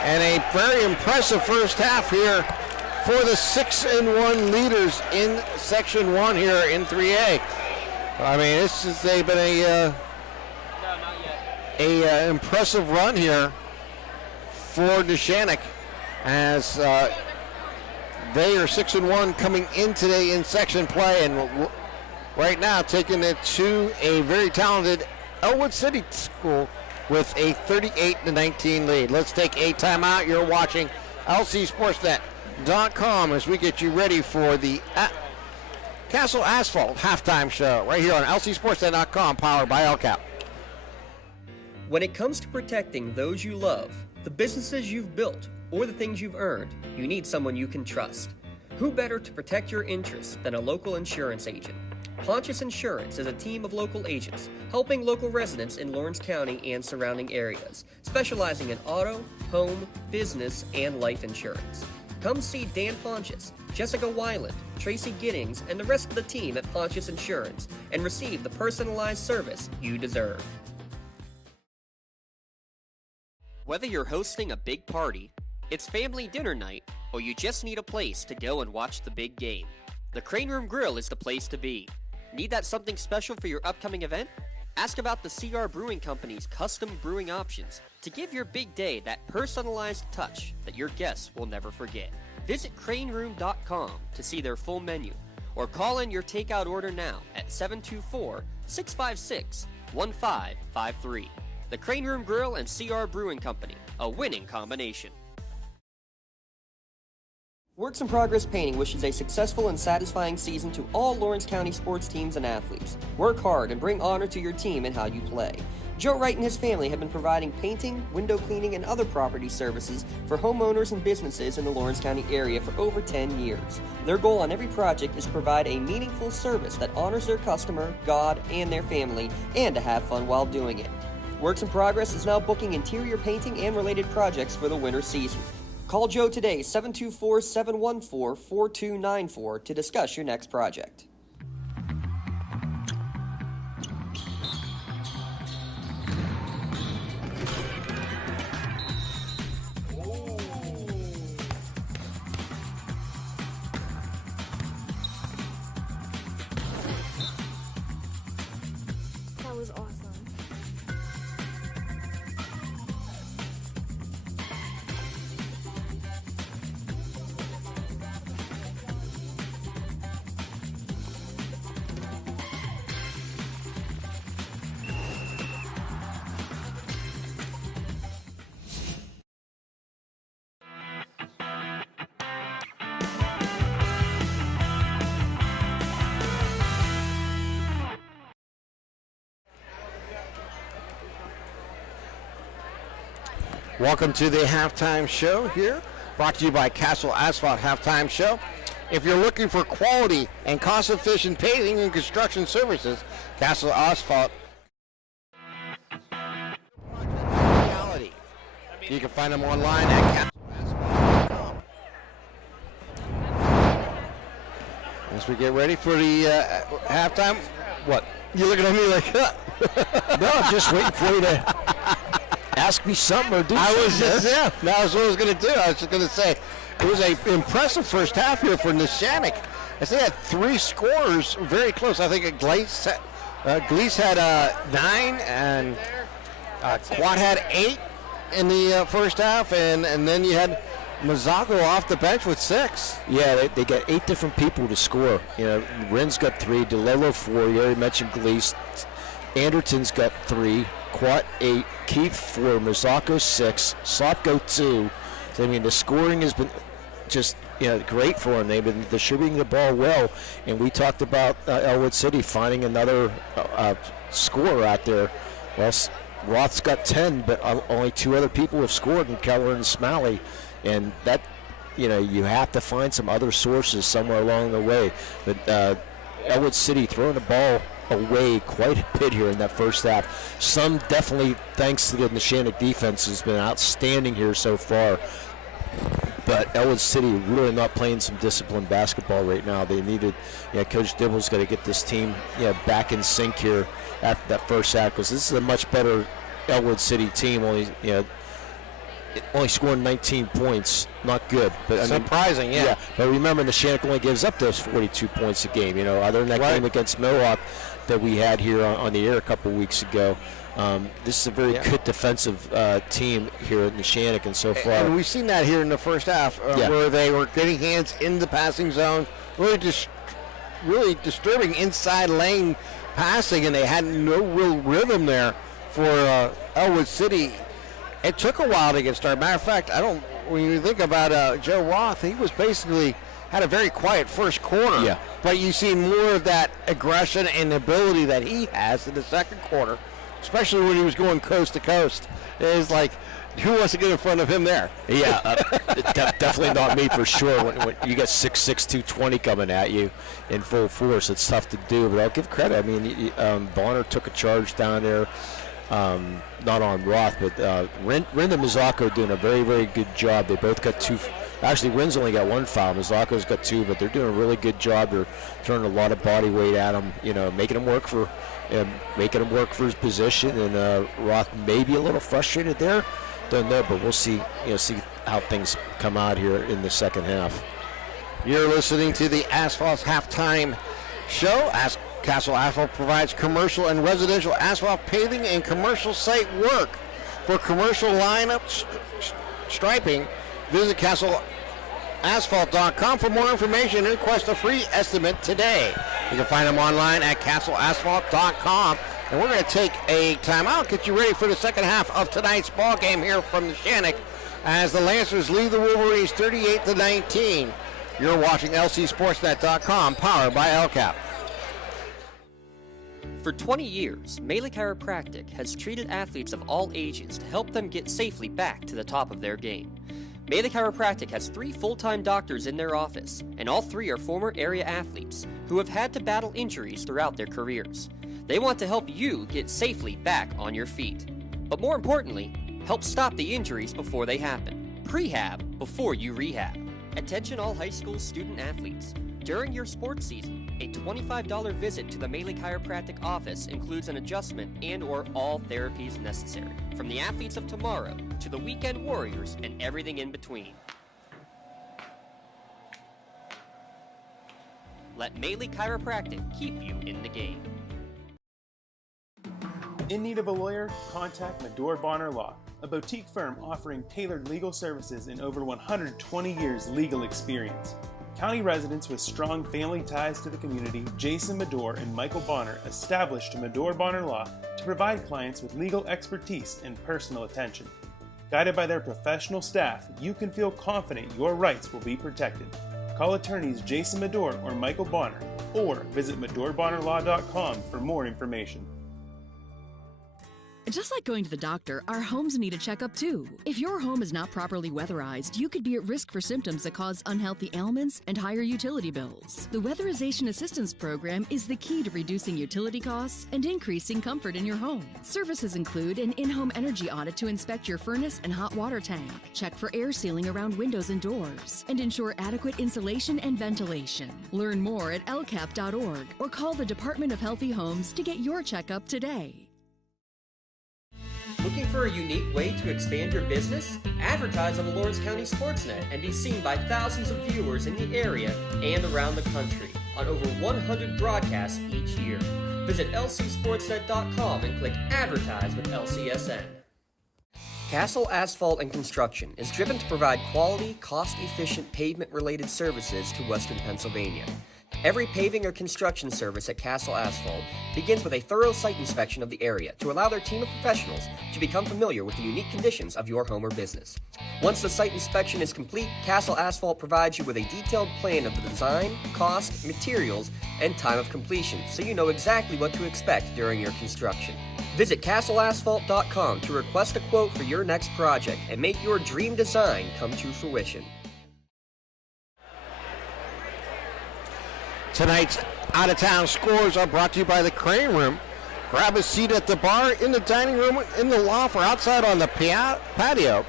And a very impressive first half here for the 6-1 leaders in Section 1 here in 3A. I mean, they've been a impressive run here for Neshannock as they are 6-1 coming in today in section play, and right now taking it to a very talented Ellwood City School with a 38-19 lead. Let's take a timeout. You're watching LCSportsNet.com as we get you ready for the Castle Asphalt halftime show right here on LCSportsNet.com, powered by LCAP. When it comes to protecting those you love, the businesses you've built, or the things you've earned, you need someone you can trust. Who better to protect your interests than a local insurance agent? Pontius Insurance is a team of local agents helping local residents in Lawrence County and surrounding areas, specializing in auto, home, business, and life insurance. Come see Dan Pontius, Jessica Weiland, Tracy Giddings, and the rest of the team at Pontius Insurance and receive the personalized service you deserve. Whether you're hosting a big party, it's family dinner night, or you just need a place to go and watch the big game, the Crane Room Grill is the place to be. Need that something special for your upcoming event? Ask about the CR Brewing Company's custom brewing options to give your big day that personalized touch that your guests will never forget. Visit craneroom.com to see their full menu, or call in your takeout order now at 724-656-1553. The Crane Room Grill and CR Brewing Company, a winning combination. Works in Progress Painting wishes a successful and satisfying season to all Lawrence County sports teams and athletes. Work hard and bring honor to your team in how you play. Joe Wright and his family have been providing painting, window cleaning, and other property services for homeowners and businesses in the Lawrence County area for over 10 years. Their goal on every project is to provide a meaningful service that honors their customer, God, and their family, and to have fun while doing it. Works in Progress is now booking interior painting and related projects for the winter season. Call Joe today, 724-714-4294, to discuss your next project. That was awesome. Welcome to the halftime show here, brought to you by Castle Asphalt Halftime Show. If you're looking for quality and cost-efficient paving and construction services, Castle Asphalt. Reality. You can find them online at castleasphalt.com. As we get ready for the halftime, what? You're looking at me like, No, I'm just waiting for you to ask me something or do something. That's what I was going to do. I was just going to say, it was an impressive first half here for Neshannock, as they had 3 scorers very close. I think Gleese had 9 and Quad had 8 in the first half, and then you had Mazzago off the bench with 6. Yeah, they got 8 different people to score. You know, Ren's got 3, DeLello 4. You already mentioned Gleese. Anderton's got 3, Quat 8, Keith 4, Mazzaco 6, Slopko 2. So, I mean, the scoring has been just great for them. They've been distributing the ball well, and we talked about Ellwood City finding another scorer out there. Well, Roth's got 10, but only 2 other people have scored, in Keller and Smalley, and that, you have to find some other sources somewhere along the way. But Ellwood City throwing the ball away quite a bit here in that first half. Some definitely thanks to the Neshannock defense has been outstanding here so far. But Ellwood City really not playing some disciplined basketball right now. They needed, Coach Dibble's got to get this team, back in sync here after that first half, because this is a much better Ellwood City team. Only scoring 19 points, not good. But surprising, yeah. But remember, Neshannock only gives up those 42 points a game. Other than that game against Mohawk that we had here on the air a couple weeks ago. This is a very good defensive team here at Neshannock, and so far. And we've seen that here in the first half, where they were getting hands in the passing zone, really disturbing inside lane passing, and they had no real rhythm there for Ellwood City. It took a while to get started. Matter of fact, when you think about Joe Roth, he was basically had a very quiet first quarter. Yeah. But you see more of that aggression and ability that he has in the second quarter, especially when he was going coast to coast. It's like, who wants to get in front of him there? Yeah, definitely not me for sure. When you got 6'6", 220 coming at you in full force, it's tough to do. But I'll give credit. I mean, Bonner took a charge down there, not on Roth, but Rin and Mazzacco doing a very, very good job. They both got 2. Actually, Rin's only got 1 foul. Mazzacco's got 2, but they're doing a really good job. They're throwing a lot of body weight at him, making him work for his position. And Roth may be a little frustrated there. Don't know, but we'll see. See how things come out here in the second half. You're listening to the Asphalt Halftime Show. Castle Asphalt provides commercial and residential asphalt paving and commercial site work. For commercial lineup striping, visit castleasphalt.com for more information and request a free estimate today. You can find them online at castleasphalt.com. And we're going to take a timeout, get you ready for the second half of tonight's ball game here from Neshannock as the Lancers lead the Wolverines 38-19. You're watching LCSportsNet.com, powered by LCAP. For 20 years, Melee Chiropractic has treated athletes of all ages to help them get safely back to the top of their game. Melee Chiropractic has 3 full-time doctors in their office, and all 3 are former area athletes who have had to battle injuries throughout their careers. They want to help you get safely back on your feet. But more importantly, help stop the injuries before they happen. Prehab before you rehab. Attention all high school student athletes. During your sports season, a $25 visit to the Melee Chiropractic office includes an adjustment and/or all therapies necessary. From the athletes of tomorrow to the weekend warriors and everything in between. Let Melee Chiropractic keep you in the game. In need of a lawyer? Contact Medore Bonner Law, a boutique firm offering tailored legal services and over 120 years legal experience. County residents with strong family ties to the community, Jason Medore and Michael Bonner, established Medore Bonner Law to provide clients with legal expertise and personal attention. Guided by their professional staff, you can feel confident your rights will be protected. Call attorneys Jason Medore or Michael Bonner, or visit MedoreBonnerLaw.com for more information. Just like going to the doctor, our homes need a checkup too. If your home is not properly weatherized, you could be at risk for symptoms that cause unhealthy ailments and higher utility bills. The Weatherization Assistance Program is the key to reducing utility costs and increasing comfort in your home. Services include an in-home energy audit to inspect your furnace and hot water tank, check for air sealing around windows and doors, and ensure adequate insulation and ventilation. Learn more at lcap.org or call the Department of Healthy Homes to get your checkup today. Looking for a unique way to expand your business? Advertise on the Lawrence County Sportsnet and be seen by thousands of viewers in the area and around the country on over 100 broadcasts each year. Visit lcsportsnet.com and click Advertise with LCSN. Castle Asphalt and Construction is driven to provide quality, cost-efficient pavement-related services to Western Pennsylvania. Every paving or construction service at Castle Asphalt begins with a thorough site inspection of the area to allow their team of professionals to become familiar with the unique conditions of your home or business. Once the site inspection is complete, Castle Asphalt provides you with a detailed plan of the design, cost, materials, and time of completion so you know exactly what to expect during your construction. Visit castleasphalt.com to request a quote for your next project and make your dream design come to fruition. Tonight's out-of-town scores are brought to you by the Crane Room. Grab a seat at the bar, in the dining room, in the loft, or outside on the patio.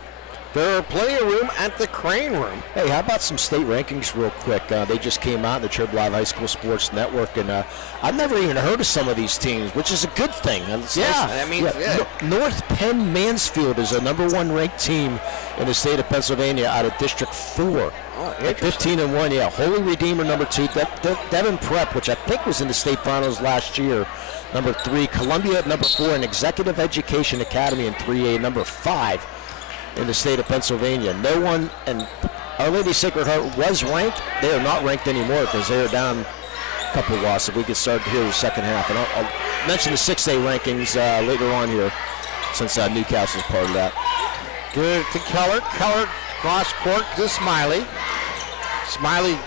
There are plenty of room at the Crane Room. Hey, how about some state rankings real quick? They just came out in the Trib Live High School Sports Network, and I've never even heard of some of these teams, which is a good thing. North Penn Mansfield is a number 1 ranked team in the state of Pennsylvania out of District 4. At 15-1, yeah. Holy Redeemer, number 2. Devon Prep, which I think was in the state finals last year, number 3. Columbia at number 4, and Executive Education Academy in 3A, number 5 in the state of Pennsylvania. No one, and Our Lady Sacred Heart was ranked. They are not ranked anymore because they are down couple losses. We can start here in the second half. And I'll mention the 6A rankings later on here, since Newcastle's part of that. Good to Keller. Keller cross court to Smiley. Smiley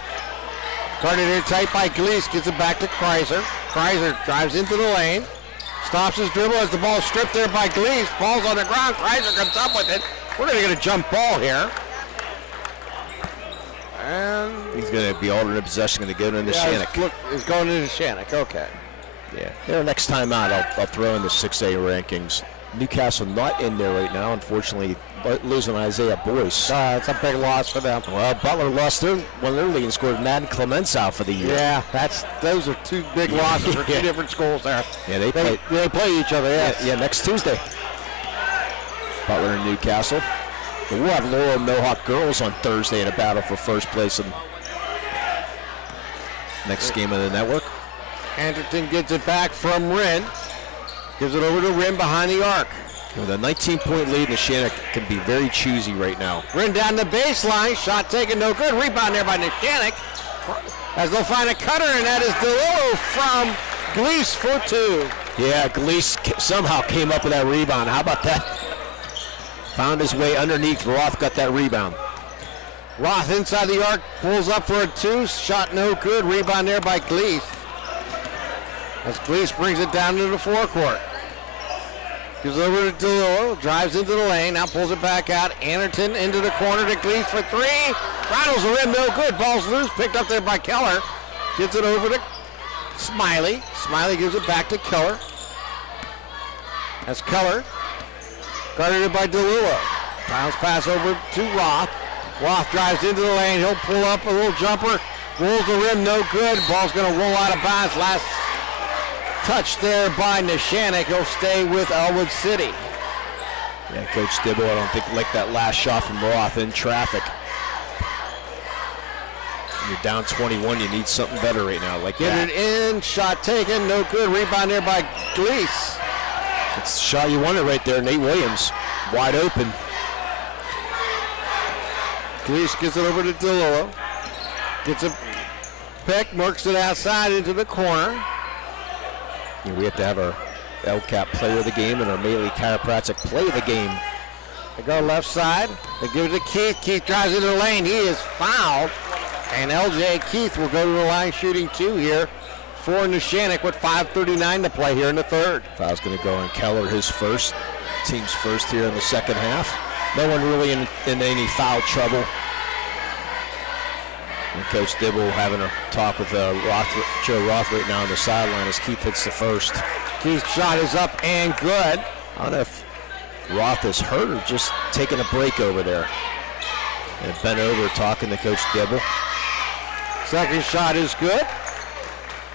guarded in tight by Gleese. Gets it back to Kreiser. Kreiser drives into the lane. Stops his dribble as the ball stripped there by Gleese. Ball's on the ground. Kreiser comes up with it. We're going to get a jump ball here. And he's going to be alternate possession, going to go to Neshannock. He's going to Neshannock. Okay. Yeah. There, next time out, I'll throw in the 6A rankings. Newcastle not in there right now, unfortunately, losing Isaiah Boyce. It's a big loss for them. Well, Butler lost one of their leading scorers, Madden Clements, out for the year. Yeah, those are two big losses for two different schools there. Yeah, they play each other. Yes. Yeah, next Tuesday. Butler and Newcastle. But we'll have Laurel and Mohawk girls on Thursday in a battle for first place in next game of the network. Anderton gets it back from Wren. Gives it over to Wren behind the arc. With a 19-point lead, Neshannock can be very choosy right now. Wren down the baseline. Shot taken, no good. Rebound there by Neshannock. As they'll find a cutter, and that is DeLillo from Gleese for 2. Yeah, Gleese somehow came up with that rebound. How about that? Found his way underneath. Roth got that rebound. Roth inside the arc, pulls up for a 2. Shot no good. Rebound there by Gleese. As Gleese brings it down to the forecourt. Gives it over to DeLillo, drives into the lane, now pulls it back out. Anderton into the corner to Gleese for 3. Rattles the rim, no good. Ball's loose, picked up there by Keller. Gets it over to Smiley. Smiley gives it back to Keller. That's Keller. Guarded it by DeLillo. Bounce pass over to Roth. Roth drives into the lane. He'll pull up a little jumper. Rolls the rim, no good. Ball's going to roll out of bounds. Last touch there by Neshannock. He'll stay with Ellwood City. Yeah, Coach Dibble, I don't think like that last shot from Roth in traffic. When you're down 21, you need something better right now. Like Get it in, shot taken, no good. Rebound there by Gleese. It's the shot you wanted right there. Nate Williams, wide open. Gleese gets it over to DeLillo. Gets a pick, works it outside into the corner. Yeah, we have to have our LCAP player of the game and our Maley Chiropractic play of the game. They go left side. They give it to Keith. Keith drives into the lane. He is fouled. And LJ Keith will go to the line shooting 2 here for Neshannock with 5:39 to play here in the third. Foul's going to go on Keller, his first. Team's first here in the second half. No one really in any foul trouble. And Coach Dibble having a talk with Joe Roth right now on the sideline as Keith hits the first. Keith's shot is up and good. I don't know if Roth is hurt or just taking a break over there. And bent over talking to Coach Dibble. Second shot is good.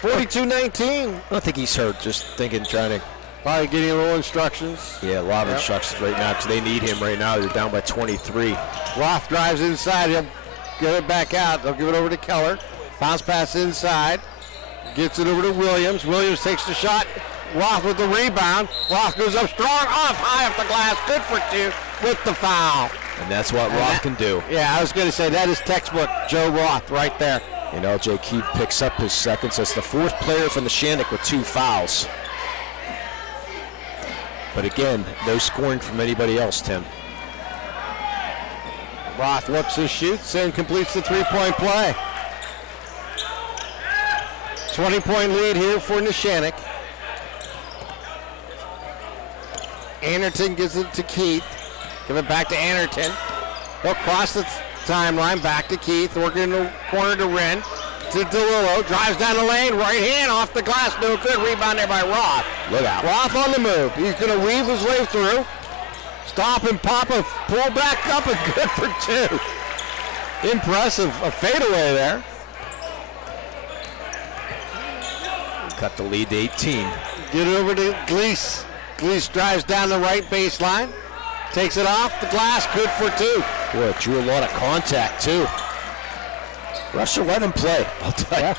42-19. I don't think he's hurt, just trying to. Probably getting a little instructions. Yeah, a lot of instructions right now because they need him right now. They're down by 23. Roth drives inside. He'll get it back out. They'll give it over to Keller. Bounce pass inside. Gets it over to Williams. Williams takes the shot. Roth with the rebound. Roth goes up strong, off high off the glass. Good for 2 with the foul. And that's what Roth can do. Yeah, I was going to say that is textbook Joe Roth right there. And LJ Keith picks up his second. So it's the 4th player from Neshannock with 2 fouls. But again, no scoring from anybody else, Tim. Roth looks and shoots and completes the 3-point play. 20-point lead here for Neshannock. Anderton gives it to Keith. Give it back to Anderton. He'll cross the timeline, back to Keith. Working in the corner to Wren. To DeLillo. Drives down the lane. Right hand off the glass. No good. Rebound there by Roth. Look out. Roth on the move. He's going to weave his way through. Stop and pop a pull back up and good for 2. Impressive. A fadeaway there. Cut the lead to 18. Get it over to Gleese. Gleese drives down the right baseline. Takes it off the glass. Good for 2. Boy, it drew a lot of contact, too. Russia let him play, I'll tell you.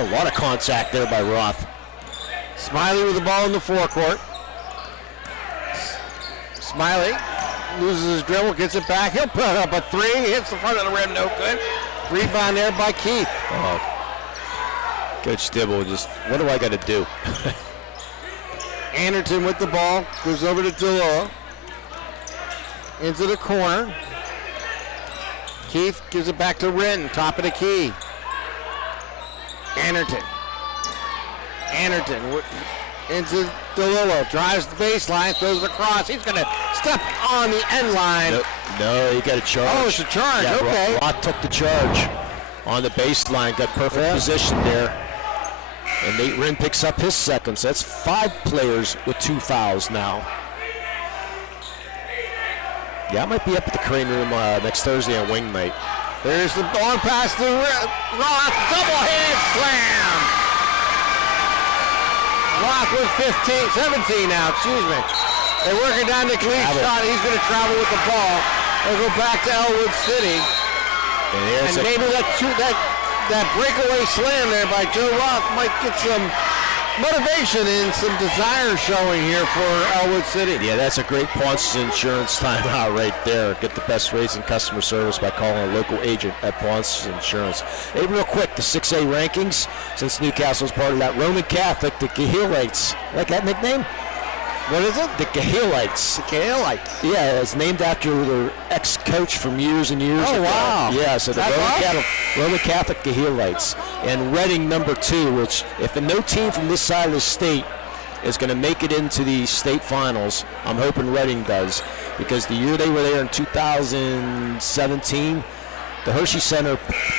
A lot of contact there by Roth. Smiley with the ball in the forecourt. Smiley loses his dribble, gets it back. He'll put up a 3. Hits the front of the rim, no good. Rebound there by Keith. Coach Dibble just, what do I got to do? Anderton with the ball, goes over to DeLoa. Into the corner. Keith gives it back to Wren, top of the key. Anderton into DeLillo, drives the baseline, throws it across. He's going to step on the end line. No, he got a charge. Oh, it's a charge, yeah, okay. Roth took the charge on the baseline, got perfect position there. And Nate Wren picks up his second, so that's 5 players with 2 fouls now. Yeah, I might be up at the Crane Room next Thursday on wing night. There's the long pass to Roth, double-handed slam. Roth with 17 now, excuse me. They're working down the clean shot. He's going to travel with the ball. They'll go back to Ellwood City. And maybe that breakaway slam there by Joe Roth might get some motivation and some desire showing here for Ellwood City. Yeah, that's a great Paunce's Insurance timeout right there. Get the best rates and customer service by calling a local agent at Paunce's Insurance. Hey, real quick, the 6A rankings, since Newcastle's part of that Roman Catholic, the Gahilites. Like that nickname? What is it? The Gahilites. The Gahilites. Yeah, it's named after their ex-coach from years and years ago. Wow. Yeah, so the Roman Catholic Gahilites. And Reading number 2, which if no team from this side of the state is going to make it into the state finals, I'm hoping Reading does. Because the year they were there in 2017, the Hershey Center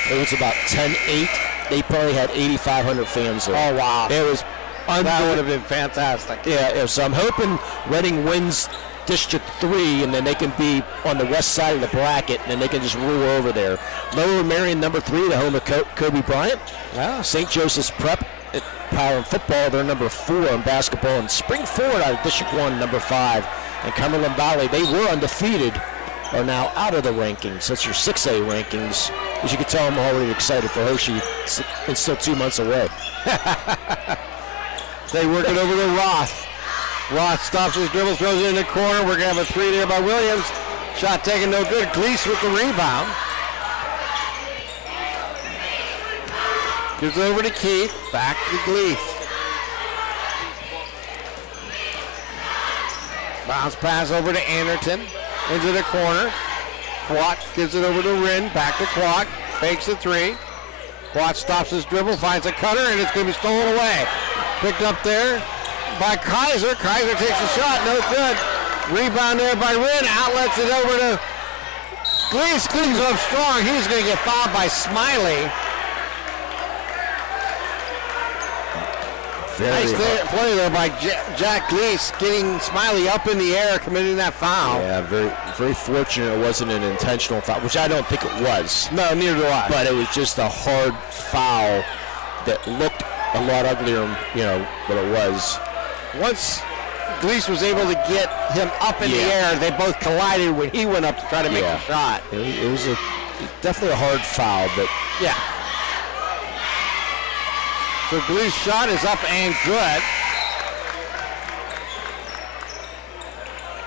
holds about 10-8. They probably had 8,500 fans there. Oh, wow. It was that would have been fantastic. Yeah, so I'm hoping Reading wins District 3, and then they can be on the west side of the bracket, and then they can just rule over there. Lower Marion, number 3, the home of Kobe Bryant. Yeah. St. Joseph's Prep at Power and Football, they're number 4 in basketball. And Spring Ford out of District 1, number 5. And Cumberland Valley, they were undefeated, are now out of the rankings. That's your 6A rankings. As you can tell, I'm already excited for Hershey. It's still 2 months away. They work it over to Roth. Roth stops his dribble, throws it in the corner. We're going to have a 3 there by Williams. Shot taken, no good. Gleese with the rebound. Gives it over to Keith. Back to Gleese. Bounce pass over to Anderton. Into the corner. Quat gives it over to Wren. Back to Quat. Fakes the 3. Quat stops his dribble, finds a cutter, and it's going to be stolen away. Picked up there by Kaiser. Kaiser takes a shot, no good. Rebound there by Wren. Outlets it over to Gleese. Gleese up strong. He's going to get fouled by Smiley. Nice play there by Jack Gleese, getting Smiley up in the air, committing that foul. Yeah, very, very fortunate it wasn't an intentional foul, which I don't think it was. No, neither do I. But it was just a hard foul that looked a lot uglier, than it was. Once Gleese was able to get him up in the air, they both collided when he went up to try to make the shot. It was definitely a hard foul, but yeah. So Glee's shot is up and good.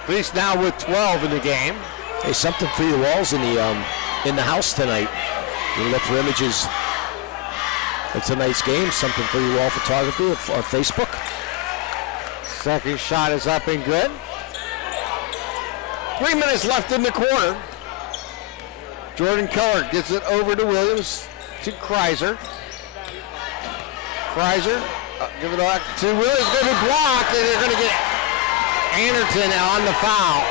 Gleese now with 12 in the game. Hey, something for your walls in the house tonight. You look for images of tonight's game. Something for your wall photography on Facebook. Second shot is up and good. 3 minutes left in the quarter. Jordan Keller gets it over to Williams to Kreiser. Kreiser, give it back to Williams, going to be blocked, and they're going to get Anderton on the foul.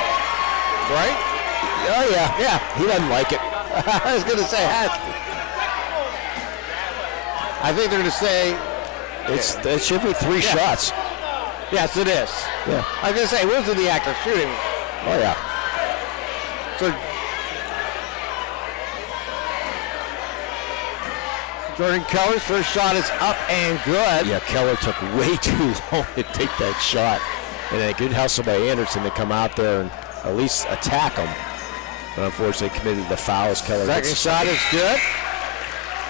Right? Oh, yeah. Yeah. He doesn't like it. I was going to say, I think they're going to say... It should be 3 shots. Yes, it is. Yeah. I was going to say, Will's in the act of shooting. Oh, yeah. So... Jordan Keller's first shot is up and good. Yeah, Keller took way too long to take that shot. And a good hustle by Anderson to come out there and at least attack him. But unfortunately committed the foul as Keller Second shot is good.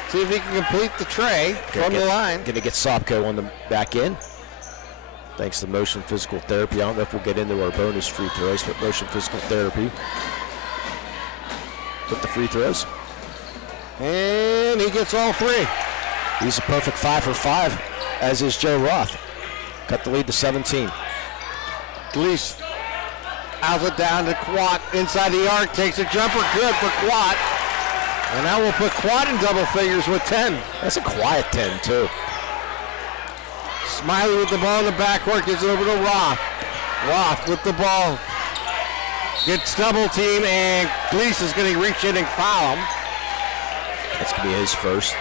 See if he can complete the tray from the line. Going to get Sopko on the back end. Thanks to motion physical therapy. I don't know if we'll get into our bonus free throws, but motion physical therapy with the free throws. And he gets all 3. He's a perfect 5 for 5, as is Joe Roth. Cut the lead to 17. Gleese outs it down to Quat inside the arc, takes a jumper, good for Quat. And now we'll put Quat in double figures with 10. That's a quiet 10, too. Smiley with the ball in the backcourt, gives it over to Roth. Roth with the ball. Gets double team, and Gleese is going to reach in and foul him. That's going to be his first.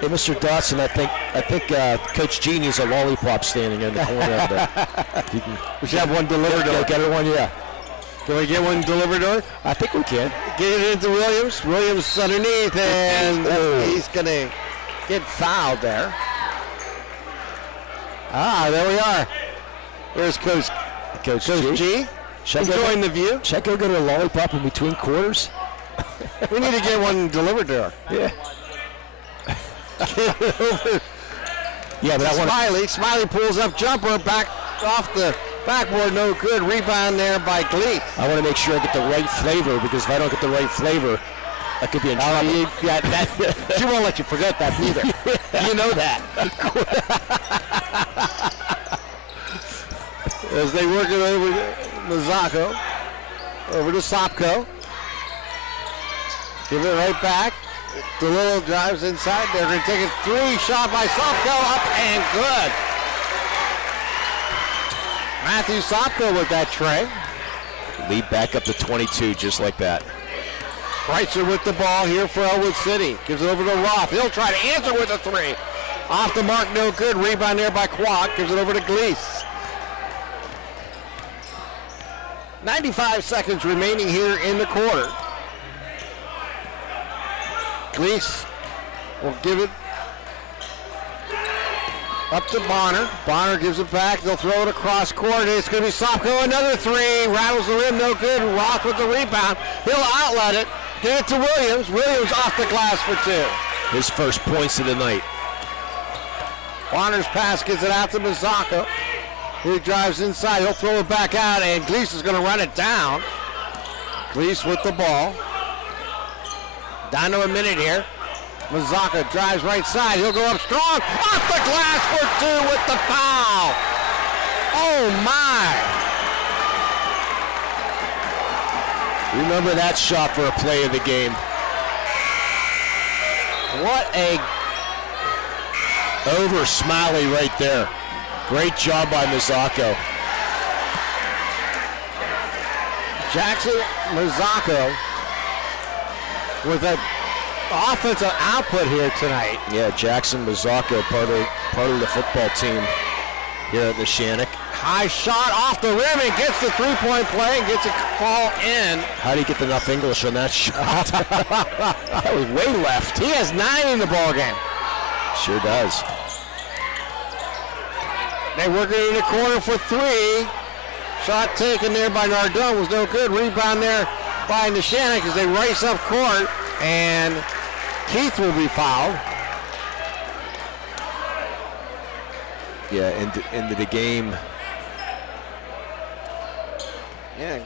Hey, Mr. Dawson, I think Coach G needs a lollipop standing in the corner of there. We should have one delivered to her. Get her one, yeah. Can we get one delivered to her? I think we can. Get it into Williams. Williams underneath, and he's going to get fouled there. There we are. There's Coach G. Enjoying the view. Should I go get her a lollipop in between quarters? We need to get one delivered to her. Yeah. Get it over. Yeah, but Smiley pulls up jumper back off the backboard, no good. Rebound there by Gleese. I want to make sure I get the right flavor, because if I don't get the right flavor, I could be in trouble. She won't let you forget that neither. You know that. As they work it over to Mazzocco, over to Sopko. Give it right back. DeLillo drives inside. They're going to take a three. Shot by Sopko, up and good. Matthew Sopko with that tray. Lead back up to 22, just like that. Kreitzer with the ball here for Ellwood City. Gives it over to Roth. He'll try to answer with a three. Off the mark, no good. Rebound there by Quat. Gives it over to Gleese. 95 seconds remaining here in the quarter. Gleese will give it up to Bonner. Bonner gives it back. They'll throw it across court. It's going to be Sopko. Another three. Rattles the rim. No good. Roth with the rebound. He'll outlet it. Get it to Williams. Williams off the glass for two. His first points of the night. Bonner's pass gets it out to Mazzocco. He drives inside. He'll throw it back out, and Gleese is going to run it down. Gleese with the ball. Down to a minute here. Mazzocco drives right side. He'll go up strong. Off the glass for two with the foul. Oh, my. Remember that shot for a play of the game. What a... Over Smiley right there. Great job by Mazzocco. Jackson Mazzocco with an offensive output here tonight. Yeah, Jackson Mazzocco, part of the football team here at Neshannock. High shot off the rim and gets the three-point play and gets it fall in. How do you get enough English on that shot? That was way left. He has 9 in the ball game. Sure does. They work it in the corner for three. Shot taken there by Nardone was no good. Rebound there by Neshannock as they race up court, and Keith will be fouled. Yeah, into the game. Yeah.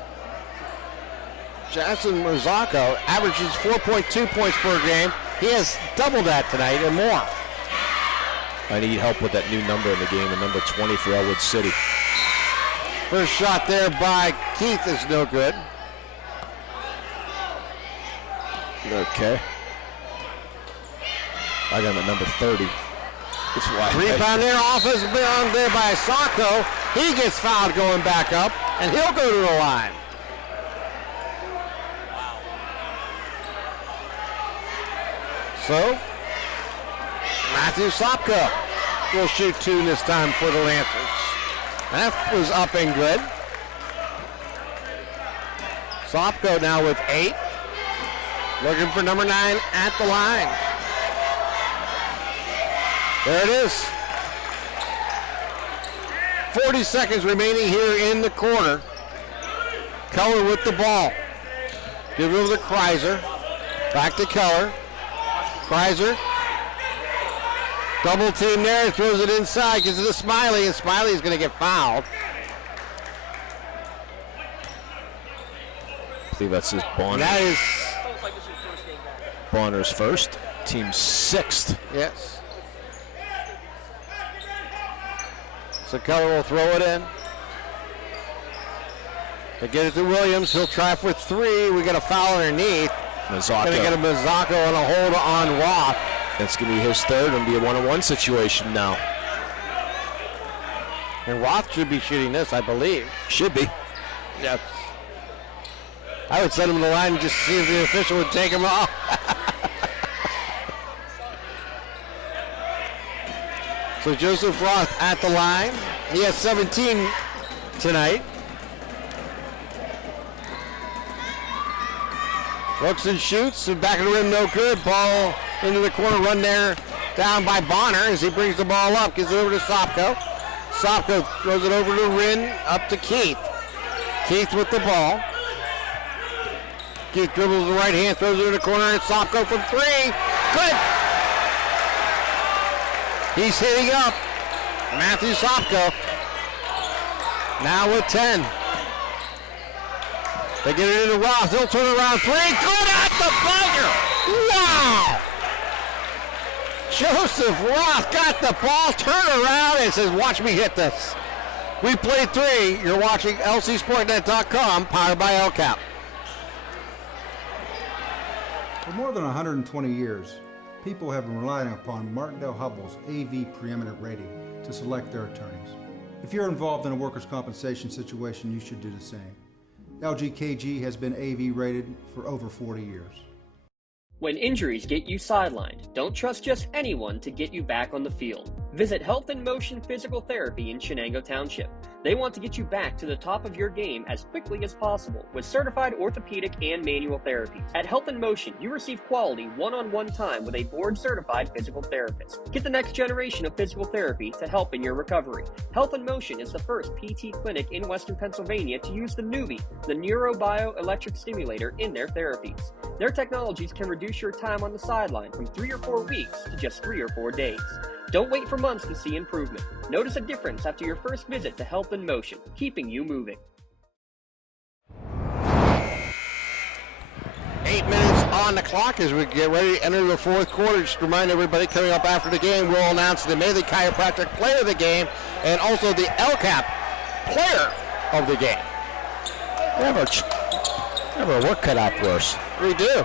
Jackson Mazzocco averages 4.2 points per game. He has double that tonight and more. I need help with that new number in the game, the number 20 for Ellwood City. First shot there by Keith is no good. Okay. I got him at number 30. It's wide. Rebound there, offensive rebound there by Sopko. He gets fouled going back up, and he'll go to the line. So, Matthew Sopko will shoot two this time for the Lancers. That was up and good. Sopko now with 8. Looking for number 9 at the line. There it is. 40 seconds remaining here in the quarter. Keller with the ball. Give it over to Kreiser. Back to Keller. Kreiser. Double team there, throws it inside, gives it to Smiley, and Smiley's going to get fouled. I believe that's his Bonner. That is Bonners first. Team 6th. Yes. So Keller will throw it in. They get it to Williams. He'll try for 3. We got a foul underneath. Mazzocco. Gonna get a Mazzocco and a hold on Roth. That's going to be his third and be a 1-on-1 situation now. And Roth should be shooting this, I believe. Should be. Yep. I would send him to the line and just see if the official would take him off. So Joseph Roth at the line. He has 17 tonight. Looks and shoots, and back of the rim, no good. Ball into the corner, run there, down by Bonner as he brings the ball up, gives it over to Sopko. Sopko throws it over to Rin, up to Keith. Keith with the ball. Keith dribbles the right hand, throws it in the corner, and Sopko from 3. Good! He's hitting up. Matthew Sopko. Now with 10. They get it into Roth. He'll turn around 3. Good at the buzzer. Wow! Joseph Roth got the ball, turned around, and says, watch me hit this. We played 3. You're watching LCSportNet.com, powered by LCAP. For more than 120 years, people have been relying upon Martindale-Hubbell's AV preeminent rating to select their attorneys. If you're involved in a workers' compensation situation, you should do the same. LGKG has been AV rated for over 40 years. When injuries get you sidelined, don't trust just anyone to get you back on the field. Visit Health in Motion Physical Therapy in Shenango Township. They want to get you back to the top of your game as quickly as possible with certified orthopedic and manual therapies. At Health in Motion, you receive quality one-on-one time with a board-certified physical therapist. Get the next generation of physical therapy to help in your recovery. Health in Motion is the first PT clinic in Western Pennsylvania to use the Nuvie, the neurobioelectric stimulator, in their therapies. Their technologies can reduce your time on the sideline from 3 or 4 weeks to just 3 or 4 days. Don't wait for months to see improvement. Notice a difference after your first visit to Health in Motion, keeping you moving. 8 minutes on the clock as we get ready to enter the 4th quarter. Just remind everybody, coming up after the game, we'll announce the May the Chiropractic Player of the Game and also the LCAP Player of the Game. We have our work cut out for us. We do.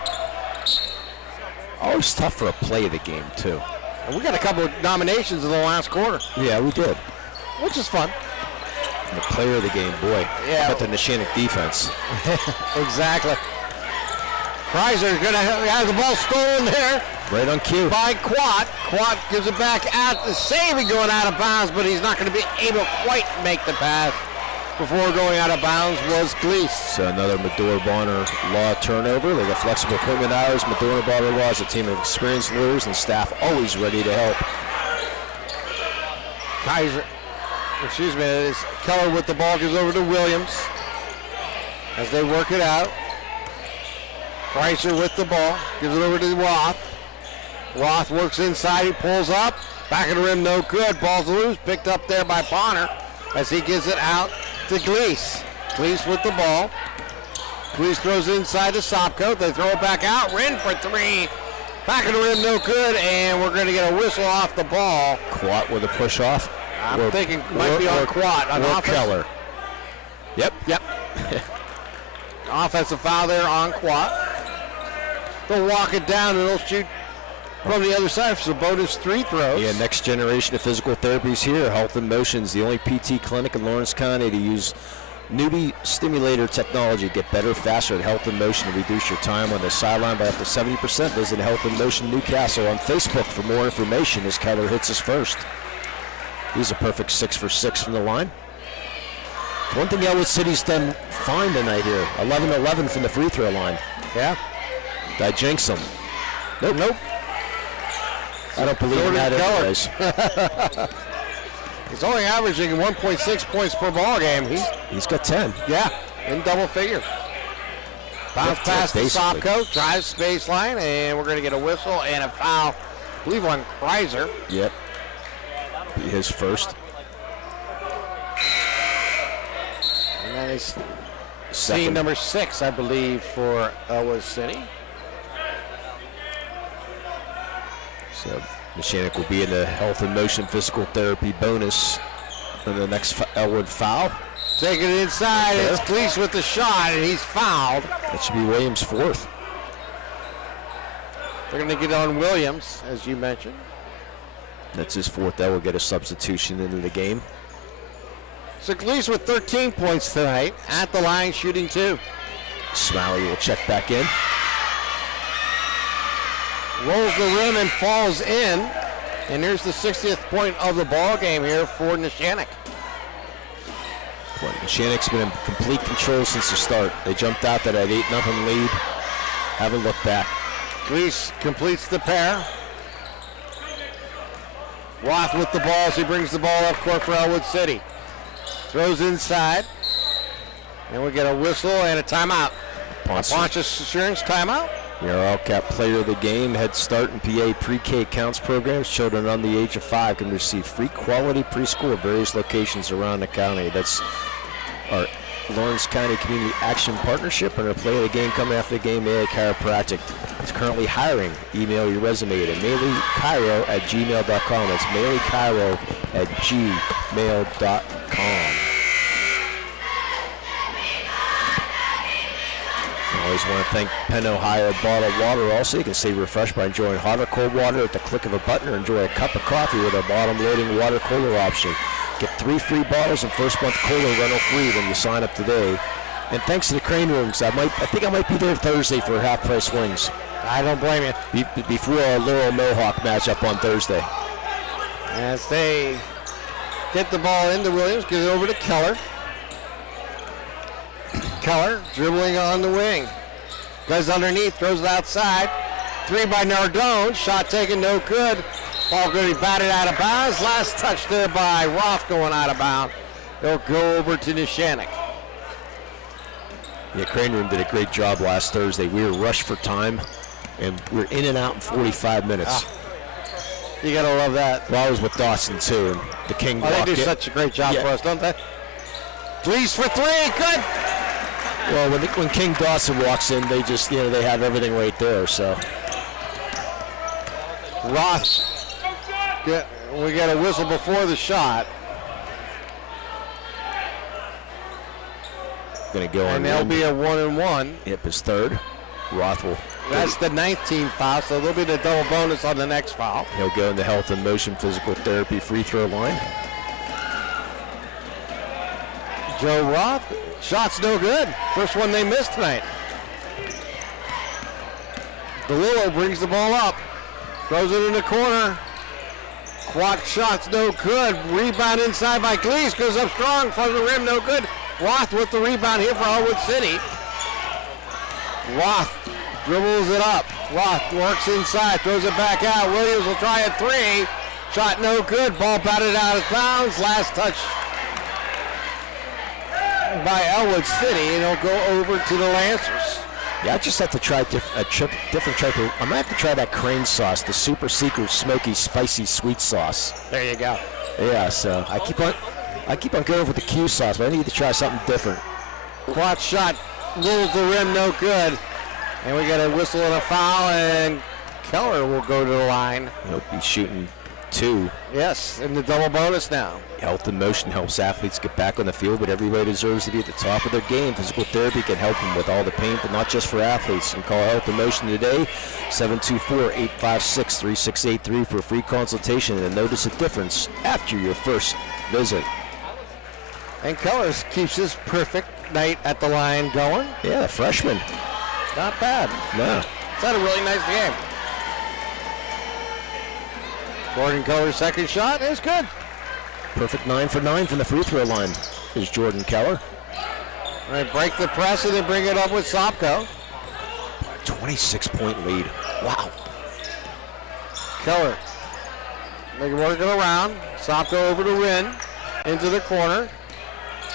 Always tough for a play of the game, too. And we got a couple of nominations in the last quarter. Yeah, we did. Which is fun. And the player of the game, boy. Yeah. How about the Neshannock defense? Exactly. Kreiser has the ball stolen there. Right on cue. By Quat. Quat gives it back out. The saving going out of bounds, but he's not going to be able to quite make the pass. Before going out of bounds was Gleese. So another Medora Bonner Law turnover. They got flexible equipment hours. Medora Bonner Law is a team of experienced lawyers and staff always ready to help. Keller with the ball, gives over to Williams as they work it out. Kreiser with the ball, gives it over to Roth. Roth works inside, he pulls up, back of the rim, no good. Ball's loose, picked up there by Bonner as he gives it out to Gleese. Gleese with the ball. Gleese throws it inside to Sopko. They throw it back out. Rin for 3. Back of the rim, no good, and we're going to get a whistle off the ball. Quat with a push off. I'm thinking it might be on Quat. On offense. Keller. Yep. Offensive foul there on Quat. They'll walk it down and they'll shoot from the other side for some bonus 3 throws. Yeah, next generation of physical therapies here. Health in Motion is the only PT clinic in Lawrence County to use Nuvie stimulator technology. Get better, faster at Health in Motion and reduce your time on the sideline by up to 70%. Visit Health in Motion Newcastle on Facebook for more information as Keller hits his first. He's a perfect 6 for 6 from the line. One thing Ellwood City's done fine tonight here. 11-11 from the free throw line. Yeah. Did I jinx him? Nope. I don't believe in that anyways. He's only averaging 1.6 points per ball game. He's got 10. Yeah, in double figure. Bounce pass to Sopko, drives baseline, and we're going to get a whistle and a foul, I believe, on Kreiser. Yep. Be his first. And that is scene number 6, I believe, for Ellwood City. So Neshannock will be in the health and motion physical therapy bonus for the next Ellwood foul. Taking it inside, it's Gleese with the shot, and he's fouled. That should be Williams' fourth. They're going to get on Williams, as you mentioned. That's his fourth. That will get a substitution into the game. So Gleese with 13 points tonight, at the line shooting 2. Smiley will check back in. Rolls the rim and falls in. And here's the 60th point of the ball game here for Neshannock. Well, Neshannock's been in complete control since the start. They jumped out to that 8-0 lead. Haven't looked back. Gleese completes the pair. Roth with the ball as he brings the ball up court for Ellwood City. Throws inside. And we get a whistle and a timeout. Pontius Insurance timeout. Your LCAP player of the game, Head Start and PA pre-K counts programs. Children under the age of 5 can receive free quality preschool at various locations around the county. That's our Lawrence County Community Action Partnership, and our play of the game coming after the game, Melee Chiropractic. It's currently hiring. Email your resume to meleechiro@gmail.com. That's meleechiro@gmail.com. I always want to thank Penn Ohio Bottled Water. Also, you can stay refreshed by enjoying hot or cold water at the click of a button, or enjoy a cup of coffee with our bottom-loading water cooler option. Get 3 free bottles and first month cooler rental free when you sign up today. And thanks to the Crane Rooms, I think I might be there Thursday for half-price wings. I don't blame you. Before our Laurel Mohawk matchup on Thursday. As they get the ball into Williams, get it over to Keller. Keller dribbling on the wing. Goes underneath, throws it outside. 3 by Nardone. Shot taken, no good. Ball going to be batted out of bounds. Last touch there by Roth going out of bounds. They'll go over to Neshannock. Yeah, Crane Room did a great job last Thursday. We were rushed for time, and we're in and out in 45 minutes. You got to love that. Well, I was with Dawson, too, and the King they do such a great job for us, don't they? Gleese for 3, good. Well, when King Dawson walks in, they just, they have everything right there, so. Roth, we got a whistle before the shot. Going to go and there'll be a 1-and-1. Yep, his third. Roth will. That's the 19th foul, so there'll be the double bonus on the next foul. He'll go in the health and motion physical therapy free throw line. Joe Roth, shot's no good. First one they missed tonight. DeLillo brings the ball up. Throws it in the corner. Quack shot's no good. Rebound inside by Gleese. Goes up strong from the rim, no good. Roth with the rebound here for Ellwood City. Roth dribbles it up. Roth works inside, throws it back out. Williams will try a 3. Shot no good. Ball batted out of bounds. Last touch by Ellwood City, and he'll go over to the Lancers. Yeah, I just have to try different type of. I might have to try that Crane sauce, the super secret smoky spicy sweet sauce. There you go. Yeah, so I keep on going with the Q sauce, but I need to try something different. Quad shot rolls the rim, no good, and we got a whistle and a foul, and Keller will go to the line. He'll be shooting 2. Yes, in the double bonus now. Health and motion helps athletes get back on the field, but everybody deserves to be at the top of their game. Physical therapy can help them with all the pain, but not just for athletes. You can call Health and Motion today, 724-856-3683 for a free consultation, and notice a difference after your first visit. And Keller keeps his perfect night at the line going. Yeah, freshman. Not bad. No. It's had a really nice game. Jordan Keller's second shot is good. Perfect 9 for 9 from the free throw line is Jordan Keller. All right, break the press and then bring it up with Sopko. 26-point lead. Wow. Keller. They can work it around. Sopko over to Wynn. Into the corner.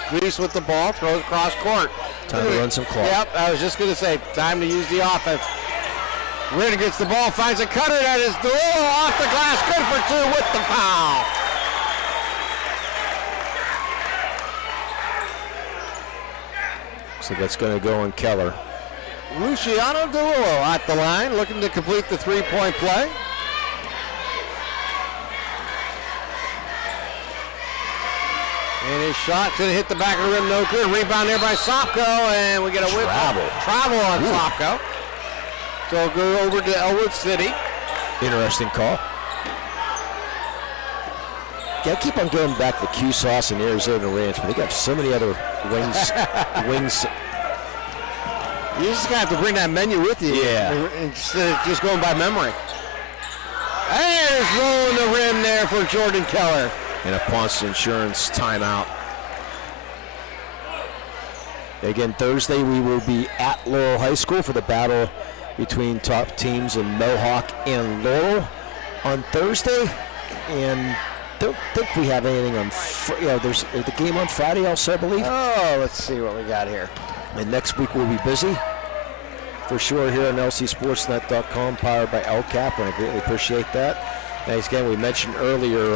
Gleese with the ball. Throws across court. Time to run some clock. Yep, I was just going to say, time to use the offense. Wynn gets the ball, finds a cutter. That is DeLillo off the glass. Good for 2 with the foul. So that's going to go on Keller. Luciano DeLillo at the line, looking to complete the 3-point play. his shot's going to hit the back of the rim, no good. Rebound there by Sopko, and we get a whip. Travel on Sopko. So it'll go over to Ellwood City. Interesting call. Gotta keep on going back to Q Sauce and Arizona Ranch, but they got so many other wings. You just got to bring that menu with you. Yeah. Instead of just going by memory. There's rolling the rim there for Jordan Keller. And a Ponce Insurance timeout. Again, Thursday we will be at Laurel High School for the battle between top teams in Mohawk and Laurel on Thursday. And don't think we have anything on there's the game on Friday also, I believe. Oh, let's see what we got here. And next week we'll be busy for sure here on lcsportsnet.com, powered by LCAP, and I greatly appreciate that. Thanks again. We mentioned earlier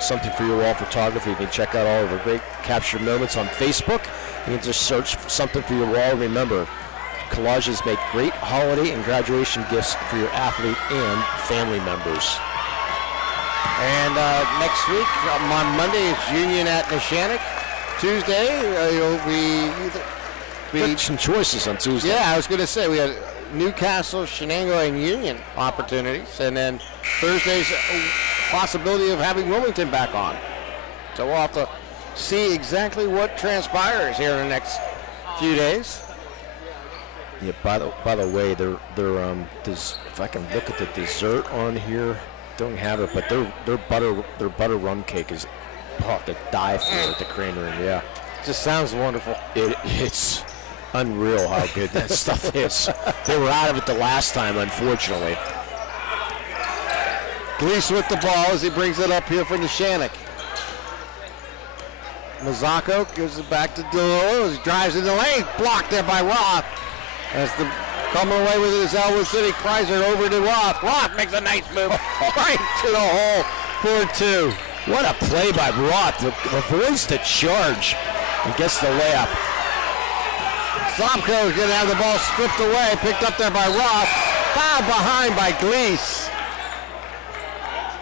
Something for Your Wall Photography. You can check out all of our great captured moments on Facebook. You can just search for Something for Your Wall. Remember, collages make great holiday and graduation gifts for your athlete and family members. And next week, on Monday, it's Union at Neshannock. Tuesday, you'll be some choices on Tuesday. Yeah, I was going to say, we had Newcastle, Shenango, and Union opportunities. And then Thursday's possibility of having Wilmington back on. So we'll have to see exactly what transpires here in the next few days. Yeah, by the way, they're if I can look at the dessert on here, don't have it, but their butter rum cake is to die for at the Crane Room. Yeah, just sounds wonderful. It's unreal how good that stuff is. They were out of it the last time, unfortunately. Gleason with the ball as he brings it up here for Neshannock. Mazzocco gives it back to DeLillo. He drives in the lane, blocked there by Roth. As the coming away with it is Ellwood City. Kreiser over to Roth. Roth makes a nice move right to the hole for 2. What a play by Roth. Avoids the charge and gets the layup. Sopko is going to have the ball stripped away, picked up there by Roth. Foul behind by Gleese.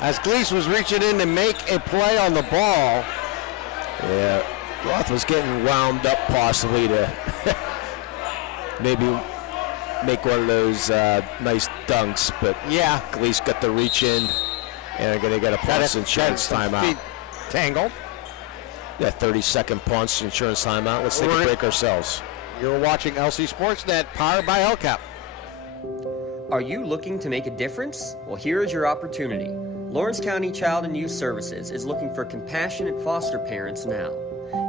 As Gleese was reaching in to make a play on the ball. Yeah, Roth was getting wound up possibly to maybe make one of those nice dunks, but yeah, Gleese got the reach in, and they're going to get a Ponce Insurance timeout. Tangled. Yeah, 30-second Ponce Insurance timeout. Let's take a break ourselves. You're watching LC Sportsnet, powered by LCAP. Are you looking to make a difference? Well, here is your opportunity. Lawrence County Child and Youth Services is looking for compassionate foster parents now.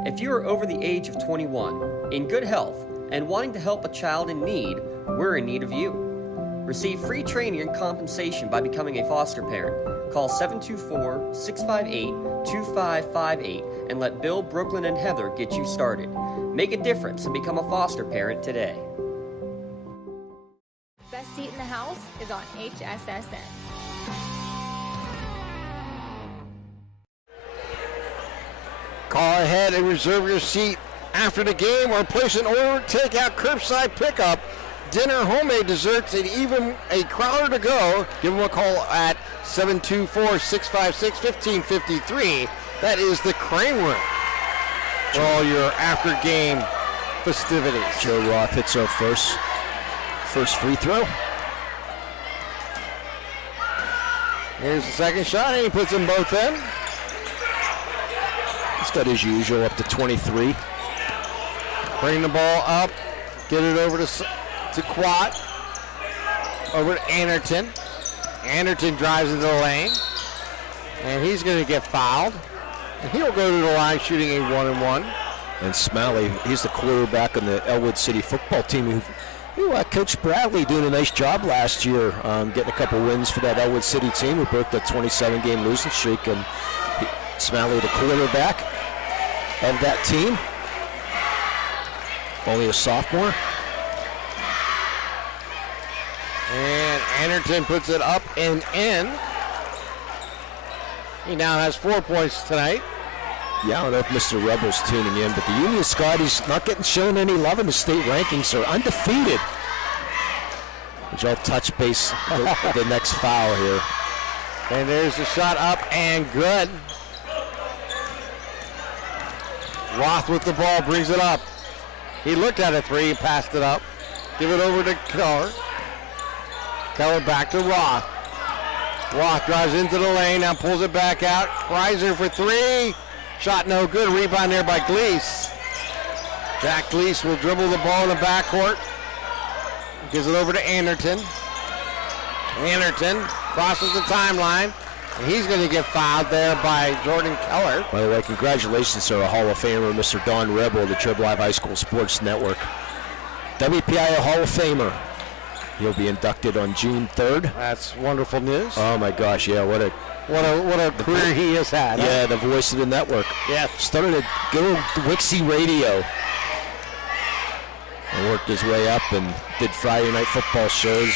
If you are over the age of 21, in good health, and wanting to help a child in need, we're in need of you. Receive free training and compensation by becoming a foster parent. Call 724-658-2558 and let Bill, Brooklyn, and Heather get you started. Make a difference and become a foster parent today. Best seat in the house is on HSSN. Call ahead and reserve your seat after the game or place an order, take out curbside pickup, dinner, homemade desserts, and even a crowler to go. Give them a call at 724-656-1553. That is the Crane Room for all your after-game festivities. Joe Roth hits our first free throw. Here's the second shot, and he puts them both in. He's got his usual up to 23. Bring the ball up, get it over to Quat, over to Anderton. Anderton drives into the lane, and he's going to get fouled. And he'll go to the line shooting a 1-and-1. And Smalley, he's the quarterback on the Ellwood City football team who Coach Bradley doing a nice job last year, getting a couple wins for that Ellwood City team who broke the 27-game losing streak. And Smalley, the quarterback of that team, only a sophomore. And Anderton puts it up and in. He now has 4 points tonight. Yeah, I don't know if Mr. Rebel's tuning in, but the Union Scotties not getting shown any love in the state rankings. Are undefeated. Which I'll touch base the next foul here. And there's the shot up and good. Roth with the ball, brings it up. He looked at a three, passed it up. Give it over to Keller. Keller back to Roth. Roth drives into the lane, now pulls it back out. Kreiser for three. Shot no good. Rebound there by Gleese. Jack Gleese will dribble the ball in the backcourt. Gives it over to Anderton. Anderton crosses the timeline. And he's going to get fouled there by Jordan Keller. By the way, congratulations to our Hall of Famer, Mr. Don Rebel of the Trib Live High School Sports Network. WPIA Hall of Famer. He'll be inducted on June 3rd. That's wonderful news. Oh my gosh, yeah, what a career he has had. Yeah, the voice of the network. Yeah. Started at good old Wixie Radio. And worked his way up and did Friday night football shows.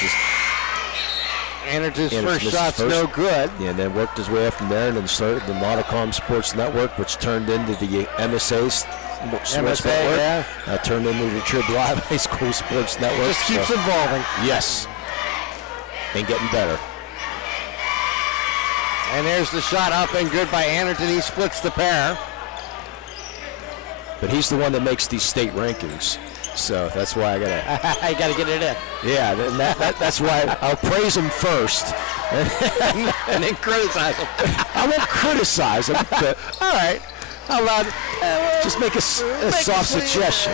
Anderton's first shot's no good. Yeah, and then worked his way up from there and then started the Nauticom Sports Network, which turned into the MSA Sports Network. Yeah. Turned into the Trib Live High School Sports Network. Just keeps evolving. Yes. And getting better. And there's the shot up and good by Anderton. He splits the pair. But he's the one that makes these state rankings. So that's why I gotta get it in. Yeah, that's why I'll praise him first, and then criticize him. I won't criticize him, but all right. How about just make a soft suggestion?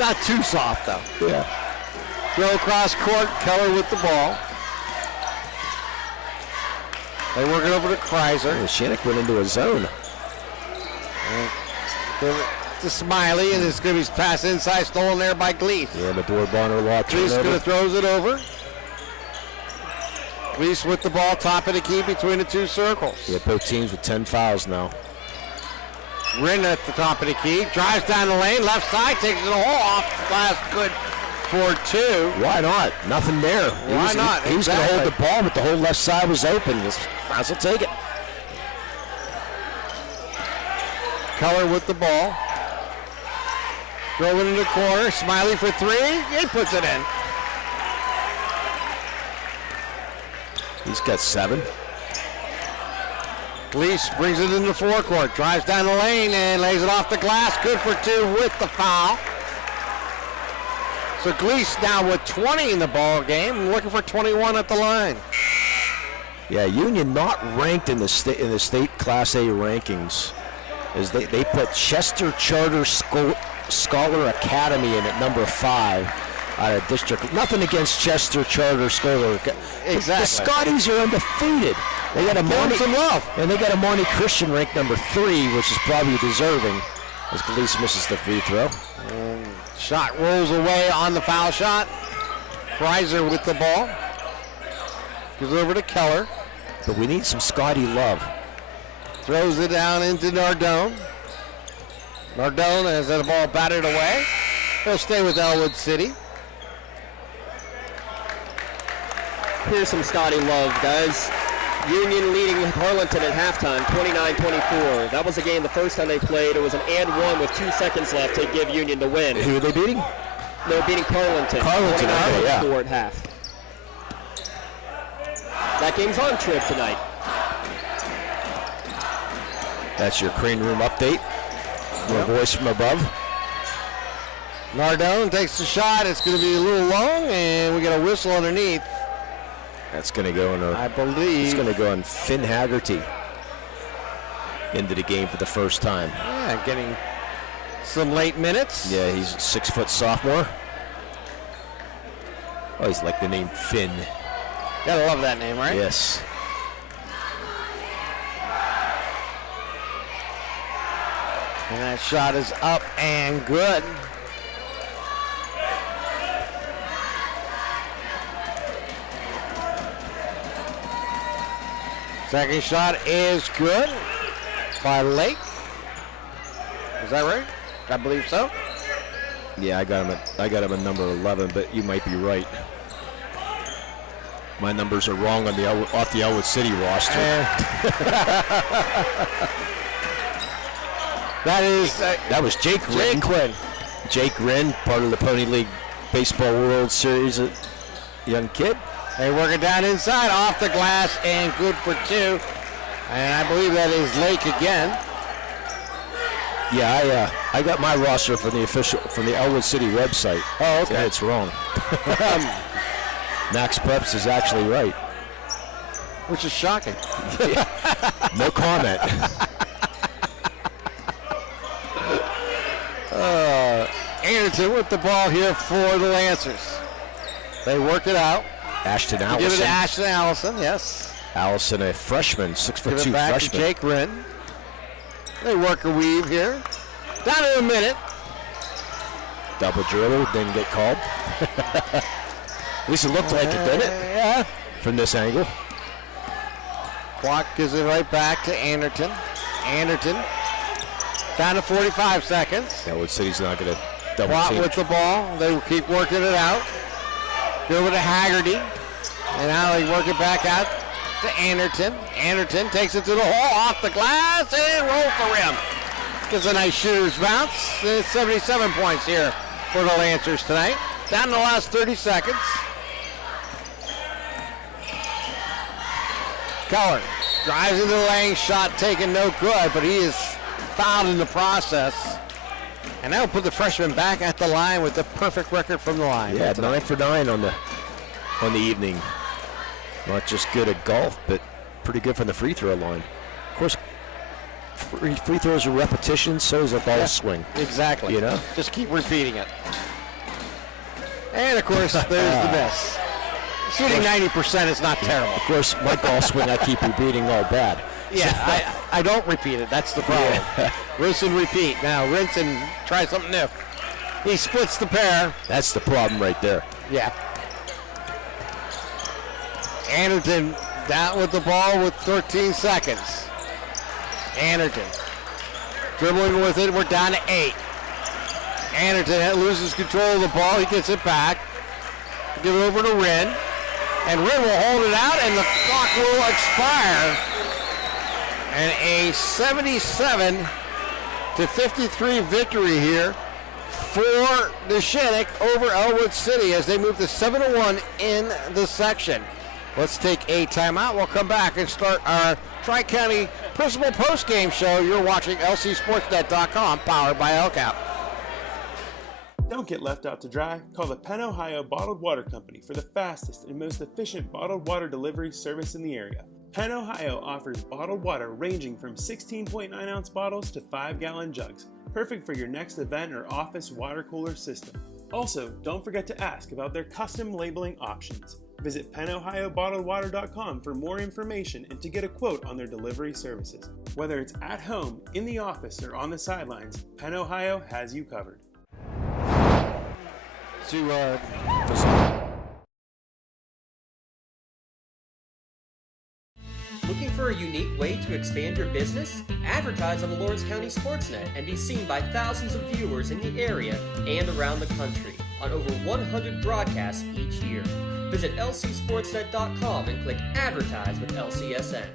Not too soft though. Yeah. Throw across court. Keller with the ball. They work it over to Kreiser. Neshannock went into a zone. To Smiley, and it's going to be passed inside, stolen there by Gleese. Yeah, Medora Bonner Law. Gleese going to throws it over. Gleese with the ball, top of the key between the two circles. Yeah, both teams with 10 fouls now. Rin at the top of the key, drives down the lane, left side, takes it all off the glass, good for two. Why not? Nothing there. Why not? He was going to hold the ball, but the whole left side was open. Just might as well take it. Keller with the ball. Throw it in the corner. Smiley for three. He puts it in. He's got 7. Gleese brings it in the forecourt. Drives down the lane and lays it off the glass. Good for 2 with the foul. So Gleese now with 20 in the ball game. Looking for 21 at the line. Yeah, Union not ranked in the state Class A rankings. Is they put Chester Charter Scholar Academy in at number 5 out of district. Nothing against Chester Charter Scholar. Exactly. The Scotties are undefeated. They got a Monty, some love. And they got a Monty Christian ranked number 3, which is probably deserving, as Gleese misses the free throw. Shot rolls away on the foul shot. Kreiser with the ball. Gives it over to Keller. But we need some Scotty love. Throws it down into Nardone. Nardone has the ball batted away. He'll stay with Ellwood City. Here's some Scotty love, guys. Union leading Harlingen at halftime, 29-24. That was a game the first time they played. It was an and 1 with 2 seconds left to give Union the win. Who are they beating? They're beating Carlinton. Carlinton, okay, yeah. 29-24 at half. That game's on Trib tonight. That's your Crane Room update. Your voice from above. Nardone takes the shot. It's going to be a little long, and we got a whistle underneath. That's going to go in I believe. It's going to go on Finn Haggerty into the game for the first time. Yeah, getting some late minutes. Yeah, he's a 6-foot sophomore. Oh, he's like the name Finn. Gotta love that name, right? Yes. And that shot is up and good. Second shot is good by Lake. Is that right? I believe so. Yeah, I got him at number 11, but you might be right. My numbers are wrong on off the Ellwood City roster. That was Jake Wren. Jake Wren, part of the Pony League Baseball World Series, young kid. They work it down inside, off the glass, and good for 2. And I believe that is Lake again. Yeah, I got my roster from the Ellwood City website. Oh, okay. Yeah, it's wrong. Max Preps is actually right. Which is shocking. No comment. Anderson with the ball here for the Lancers. They work it out. Ashton Allison. Give it to Ashton Allison, yes. Allison, a freshman, 6'2" Give it back freshman. to Jake Wren. They work a weave here. Down to a minute. Double dribble, didn't get called. At least it looked like it, didn't it? Yeah. From this angle. Clock gives it right back to Anderton. Anderton down to 45 seconds. Ellwood City's not going to double Watt team. with the ball. They will keep working it out. Go over to Haggerty. And now they work it back out to Anderton. Anderton takes it to the hole, off the glass, and rolls the rim. Gives a nice shooter's bounce. It's 77 points here for the Lancers tonight. Down to the last 30 seconds. Keller drives into the lane, shot taken, no good, but he is fouled in the process. And that'll put the freshman back at the line with the perfect record from the line. Yeah, 9 for 9 on the evening. Not just good at golf, but pretty good from the free throw line. Of course, free throws are repetitions, so is a ball swing. Exactly. You know? Just keep repeating it. And of course, there's the miss. Shooting 90% is not terrible. Of course, my golf swing I keep repeating all bad. Yeah, I don't repeat it. That's the problem. Yeah. Rinse and repeat. Now, rinse and try something new. He splits the pair. That's the problem right there. Yeah. Anderton down with the ball with 13 seconds. Anderton dribbling with it. We're down to 8. Anderton loses control of the ball. He gets it back. Give it over to Wren. And Wren will hold it out, and the clock will expire. And a 77-53 victory here for Neshannock over Ellwood City as they move to 7-1 in the section. Let's take a timeout. We'll come back and start our Tri-County Principal Post-Game Show. You're watching LCSportsNet.com, powered by LCAP. Don't get left out to dry. Call the Penn Ohio Bottled Water Company for the fastest and most efficient bottled water delivery service in the area. Penn Ohio offers bottled water ranging from 16.9-ounce bottles to 5-gallon jugs, perfect for your next event or office water cooler system. Also, don't forget to ask about their custom labeling options. Visit PennOhioBottledWater.com for more information and to get a quote on their delivery services. Whether it's at home, in the office, or on the sidelines, Penn Ohio has you covered. Looking for a unique way to expand your business? Advertise on the Lawrence County Sportsnet and be seen by thousands of viewers in the area and around the country on over 100 broadcasts each year. Visit lcsportsnet.com and click Advertise with LCSN.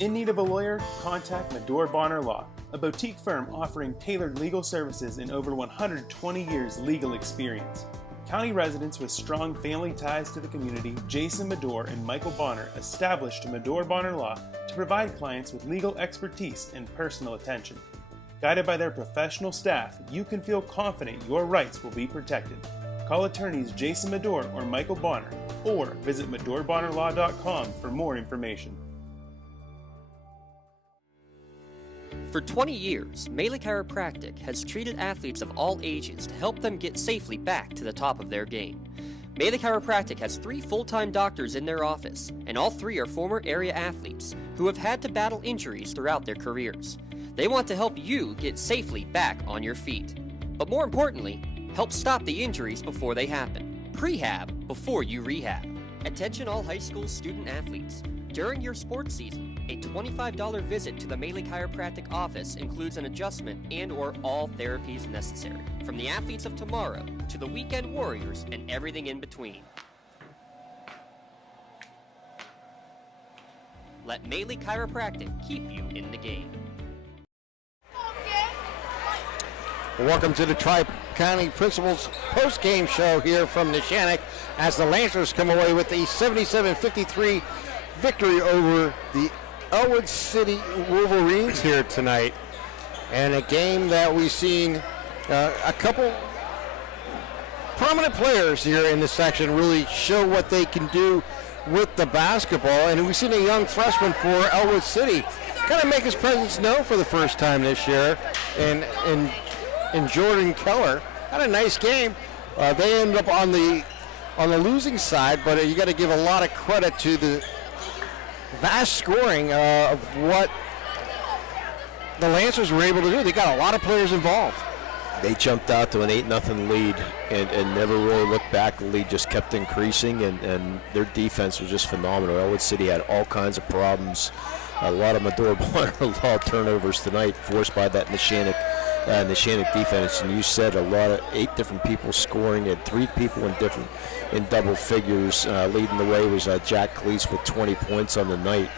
In need of a lawyer? Contact Medore Bonner Law, a boutique firm offering tailored legal services and over 120 years legal experience. County residents with strong family ties to the community, Jason Medore and Michael Bonner, established Medore Bonner Law to provide clients with legal expertise and personal attention. Guided by their professional staff, you can feel confident your rights will be protected. Call attorneys Jason Medore or Michael Bonner, or visit MedoreBonnerLaw.com for more information. For 20 years, Melee Chiropractic has treated athletes of all ages to help them get safely back to the top of their game. Melee Chiropractic has 3 full-time doctors in their office, and all 3 are former area athletes who have had to battle injuries throughout their careers. They want to help you get safely back on your feet. But more importantly, help stop the injuries before they happen. Prehab before you rehab. Attention all high school student athletes. During your sports season, a $25 visit to the Melee Chiropractic office includes an adjustment and/or all therapies necessary, from the athletes of tomorrow to the weekend warriors and everything in between. Let Maley Chiropractic keep you in the game. Welcome to the Tri-County Principals post-game show here from Neshannock as the Lancers come away with a 77-53 victory over the Ellwood City Wolverines here tonight. And a game that we've seen a couple prominent players here in this section really show what they can do with the basketball. And we've seen a young freshman for Ellwood City kind of make his presence known for the first time this year. And Jordan Keller had a nice game. They ended up on the losing side, but you got to give a lot of credit to the vast scoring of what the Lancers were able to do. They got a lot of players involved. They jumped out to an 8-0 lead and never really looked back. The lead just kept increasing, and their defense was just phenomenal. Ellwood City had all kinds of problems. A lot of adorable a lot of turnovers tonight forced by that Neshannock defense. And you said a lot of 8 different people scoring, and 3 people in double figures. Leading the way was Jack Cleese with 20 points on the night.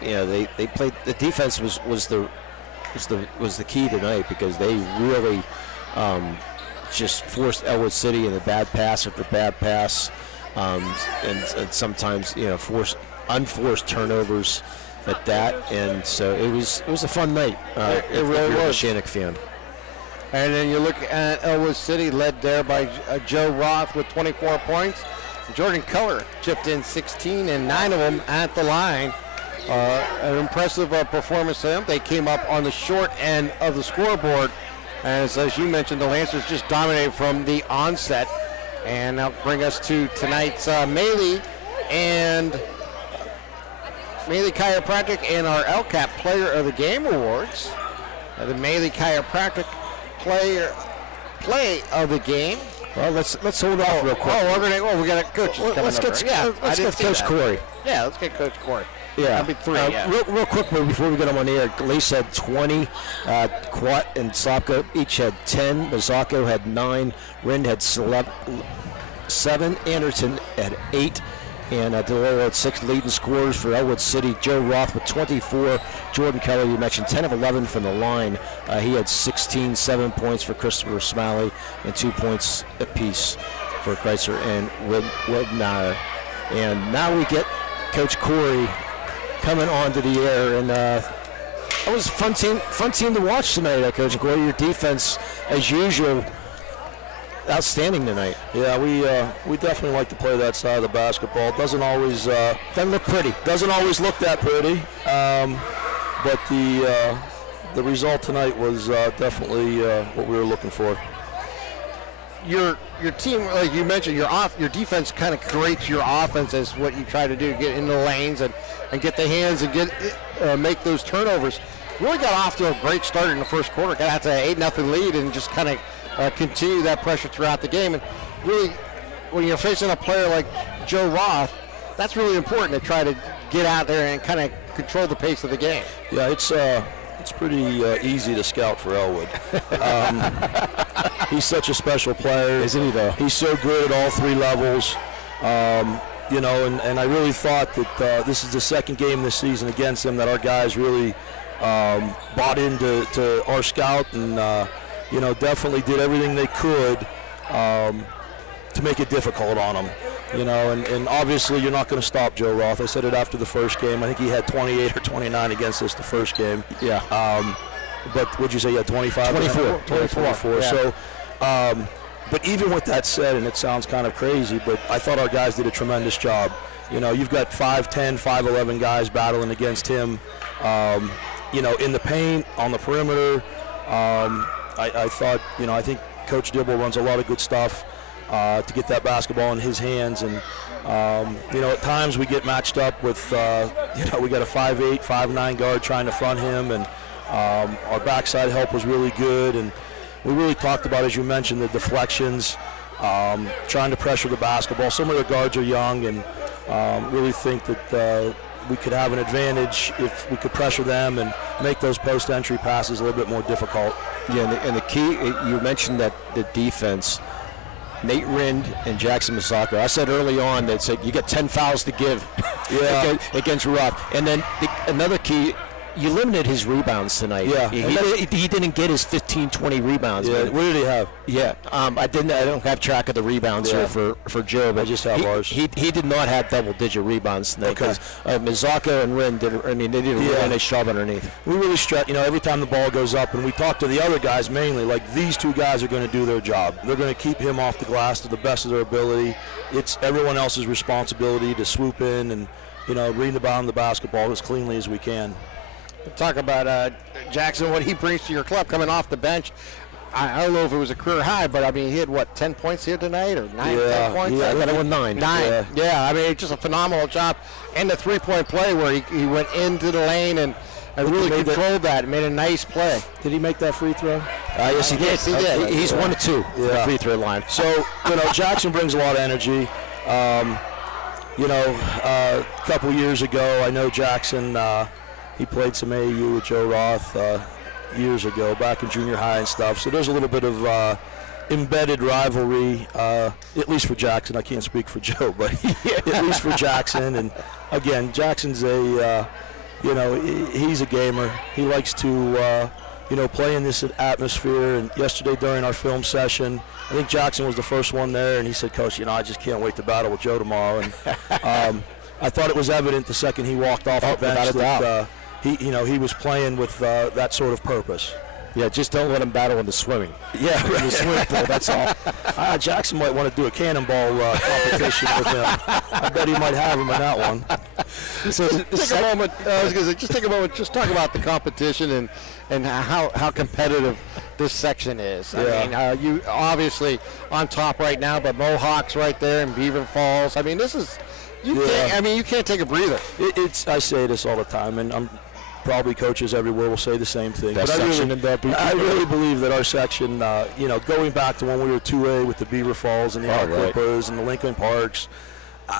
They played. The defense was the key tonight, because they really just forced Ellwood City in the bad pass after bad pass, and sometimes unforced turnovers at that. And so it was a fun night. It really was. A Neshannock fan. And then you look at Ellwood City, led there by Joe Roth with 24 points. Jordan Keller chipped in 16, and 9 of them at the line. An impressive performance for them. They came up on the short end of the scoreboard. As you mentioned, the Lancers just dominated from the onset. And that'll bring us to tonight's Maley Chiropractic and our LCAP Player of the Game Awards. The Maley Chiropractic Play of the Game. Well, let's hold off real quick. We got a coach coming let's up. Let's get Coach Corey. Yeah, let's get Coach Corey. Yeah. That'll be 3. Real quick before we get them on the air, Lace had 20, Quat and Slopko each had 10, Mazzacco had 9, Rind had 7, Anderson had 8, and DeLorean had 6 leading scorers for Ellwood City. Joe Roth with 24, Jordan Keller, you mentioned, 10 of 11 from the line. He had 16, 7 points for Christopher Smiley, and 2 points apiece for Kreitzer and Wedmeyer. And now we get Coach Corey coming onto the air, and that was a fun team to watch tonight, Coach Corey. Your defense, as usual, outstanding tonight. Yeah, we definitely like to play that side of the basketball. It doesn't always doesn't look pretty. Doesn't always look that pretty, but the result tonight was definitely what we were looking for. Your team, like you mentioned, your defense kind of creates your offense as what you try to do, get in the lanes and get the hands and make those turnovers. Really got off to a great start in the first quarter. Got out to an 8-0 lead and just kind of continue that pressure throughout the game. And really, when you're facing a player like Joe Roth, that's really important to try to get out there and kind of control the pace of the game. Yeah, it's pretty easy to scout for Ellwood. He's such a special player. Isn't he, though? He's so good at all 3 levels. And I really thought that this is the second game this season against him that our guys really bought into our scout and, definitely did everything they could to make it difficult on him. And obviously you're not going to stop Joe Roth. I said it after the first game. I think he had 28 or 29 against us the first game. Yeah. But what'd you say? You had 25? 24. Yeah. So, but even with that said, and it sounds kind of crazy, but I thought our guys did a tremendous job. You've got 5'10", 5'11" guys battling against him, in the paint, on the perimeter. I thought, I think Coach Dibble runs a lot of good stuff to get that basketball in his hands. And, at times we get matched up with, we got a 5'8", 5'9" guard trying to front him, and our backside help was really good. And we really talked about, as you mentioned, the deflections, trying to pressure the basketball. Some of the guards are young, and really think that we could have an advantage if we could pressure them and make those post-entry passes a little bit more difficult. Yeah, and the key, you mentioned that the defense, Nate Rind and Jackson Misaka. I said early on that you got 10 fouls to give against Ruff. And then another key, you limited his rebounds tonight. Yeah. He didn't get his 15, 20 rebounds. Yeah. What did he have? Yeah. I don't have track of the rebounds here for Joe, but I just have ours. He did not have double-digit rebounds tonight because Misaka and Rind they did a really nice job underneath. We really stress, every time the ball goes up, and we talk to the other guys mainly, like these two guys are going to do their job. They're going to keep him off the glass to the best of their ability. It's everyone else's responsibility to swoop in and, read the bottom of the basketball as cleanly as we can. Talk about Jackson, what he brings to your club coming off the bench. I don't know if it was a career high, but I mean, he had 10 points here tonight, or 10 points? Yeah, I got it with 9. 9. Yeah, I mean, just a phenomenal job. And the 3-point play where he went into the lane and really controlled that and made a nice play. Did he make that free throw? Yes, he did. Yes, he did. He's 1 of 2 from the free throw line. So, Jackson brings a lot of energy. A couple years ago, I know Jackson, he played some AAU with Joe Roth years ago, back in junior high and stuff. So there's a little bit of embedded rivalry, at least for Jackson. I can't speak for Joe, but at least for Jackson. And again, Jackson's he's a gamer. He likes to, play in this atmosphere. And yesterday during our film session, I think Jackson was the first one there, and he said, "Coach, I just can't wait to battle with Joe tomorrow." And I thought it was evident the second he walked off the bench that he was playing with that sort of purpose. Yeah, just don't let him battle in the swimming. Yeah, in the swimming pool, that's all. Jackson might want to do a cannonball competition with him. I bet he might have him in that one. So take a moment. I was going to say, just take a moment. Just talk about the competition and how competitive this section is. I mean, you obviously on top right now, but Mohawk's right there and Beaver Falls. I mean, this is you can't take a breather. I say this all the time, and probably coaches everywhere will say the same thing. But I really believe that our section, going back to when we were 2A with the Beaver Falls and the Clippers and the Lincoln Parks,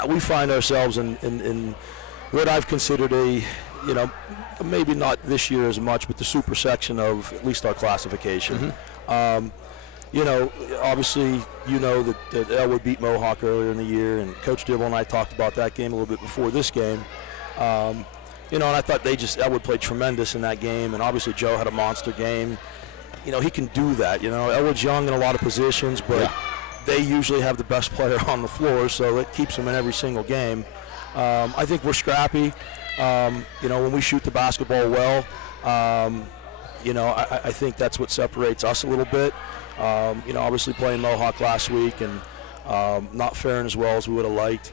we find ourselves in what I've considered maybe not this year as much, but the super section of at least our classification. Obviously, that Ellwood beat Mohawk earlier in the year, and Coach Dibble and I talked about that game a little bit before this game. And I thought Ellwood played tremendous in that game, and obviously Joe had a monster game. He can do that. Ellwood's young in a lot of positions, but they usually have the best player on the floor, so it keeps them in every single game. I think we're scrappy. When we shoot the basketball well, I think that's what separates us a little bit. Obviously playing Mohawk last week and not faring as well as we would have liked.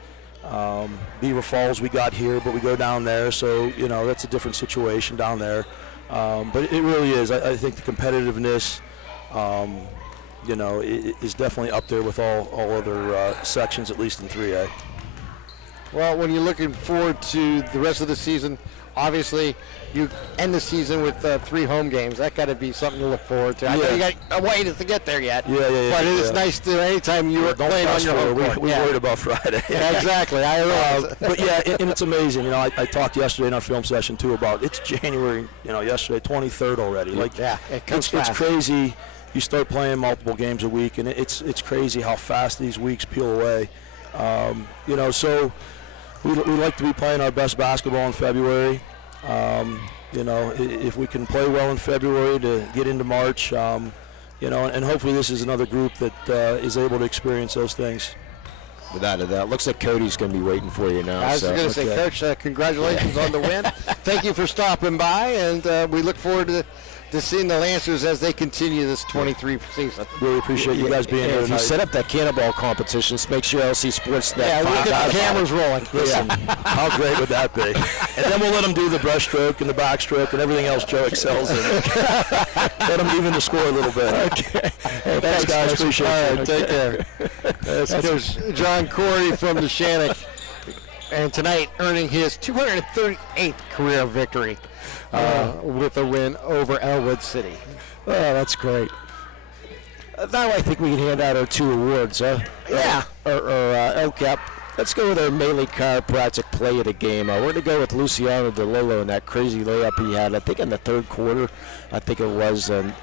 Beaver Falls we got here, but we go down there, so that's a different situation down there. But it really is. I think the competitiveness, is definitely up there with all other sections, at least in 3A. Well, when you're looking forward to the rest of the season, obviously you end the season with 3 home games. That got to be something to look forward to. I know you got a way to get there yet. Yeah. But it is nice to anytime you are playing on your home court. We're worried about Friday. Yeah, exactly. I realize. But and it's amazing. I talked yesterday in our film session too about it's January. Yesterday 23rd already. It's crazy. You start playing multiple games a week, and it's crazy how fast these weeks peel away. So we like to be playing our best basketball in February. If we can play well in February to get into March, and hopefully this is another group that is able to experience those things. Without a doubt. Looks like Cody's going to be waiting for you now. I was going to say, Coach, congratulations on the win. Thank you for stopping by, and we look forward to seeing the Lancers as they continue this 23 season. Really appreciate you guys being here. If you set up that cannonball competition, just make sure LC Sports we'll get the cameras rolling. Listen, how great would that be? And then we'll let them do the breaststroke and the backstroke and everything else Joe excels in. Let them even the score a little bit. Okay. Hey, thanks, guys. Appreciate it. All right, take care. That's Coach John Corey from Neshannock. And tonight earning his 238th career victory with a win over Ellwood City. Oh, that's great. Now I think we can hand out our 2 awards, huh? Yeah. Or LCAP. Let's go with our Melee Chiropractic play of the game. We're going to go with Luciano DeLillo and that crazy layup he had, I think in the third quarter, I think it was. And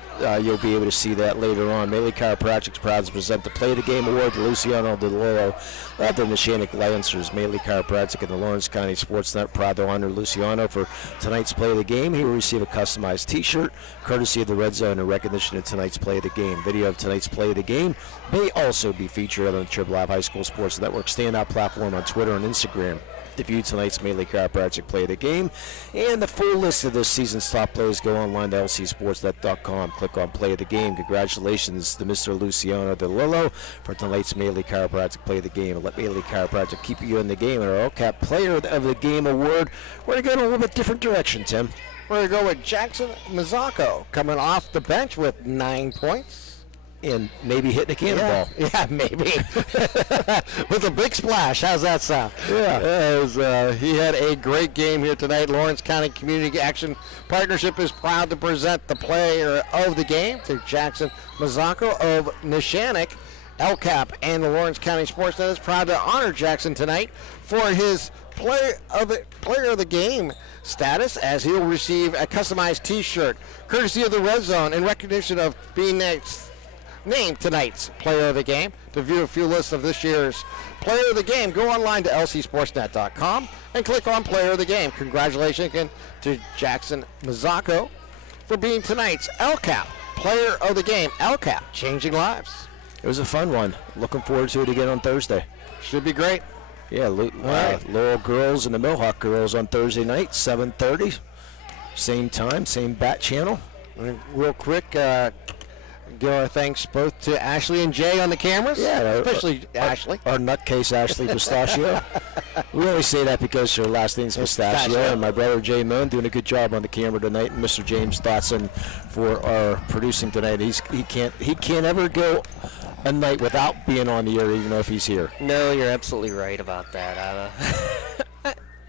you'll be able to see that later on. Maley Chiropractic is proud to present the Play of the Game Award to Luciano DeLoro of the Neshannock Lancers. Maley Chiropractic and the Lawrence County Sports Net proud to honor Luciano for tonight's Play of the Game. He will receive a customized T-shirt courtesy of the Red Zone in recognition of tonight's Play of the Game. Video of tonight's Play of the Game may also be featured on the Triple F High School Sports Network standout platform on Twitter and Instagram. To view tonight's Maley Chiropractic Play of the Game and the full list of this season's top players, go online to lcsportsnet.com. Click on Play of the Game. Congratulations to Mr. Luciano DeLillo for tonight's Maley Chiropractic Play of the Game. Let Maley Chiropractic keep you in the game. And our LCAP Player of the Game award, we're going to go in a little bit different direction, Tim. We're going to go with Jackson Mazzocco coming off the bench with 9 points. And maybe hitting a cannonball. Yeah, maybe. With a big splash. How's that sound? Yeah. He had a great game here tonight. Lawrence County Community Action Partnership is proud to present the player of the game to Jackson Mazzocco of Neshannock. LCAP and the Lawrence County Sports Net is proud to honor Jackson tonight for his player of the game status, as he'll receive a customized T-shirt courtesy of the Red Zone in recognition of being named tonight's Player of the Game. To view a few lists of this year's Player of the Game, go online to lcsportsnet.com and click on Player of the Game. Congratulations again to Jackson Mazzocco for being tonight's LCAP Player of the Game. LCAP, changing lives. It was a fun one. Looking forward to it again on Thursday. Should be great. Yeah, Laurel girls and the Mohawk girls on Thursday night, 7:30. Same time, same bat channel. Real quick, give our thanks both to Ashley and Jay on the cameras. Yeah, especially Ashley. Our nutcase Ashley Pistachio. We only say that because her last name's Pistachio. And my brother Jay Moon doing a good job on the camera tonight. And Mr. James Dotson for our producing tonight. He can't ever go a night without being on the air, even though if he's here. No, you're absolutely right about that.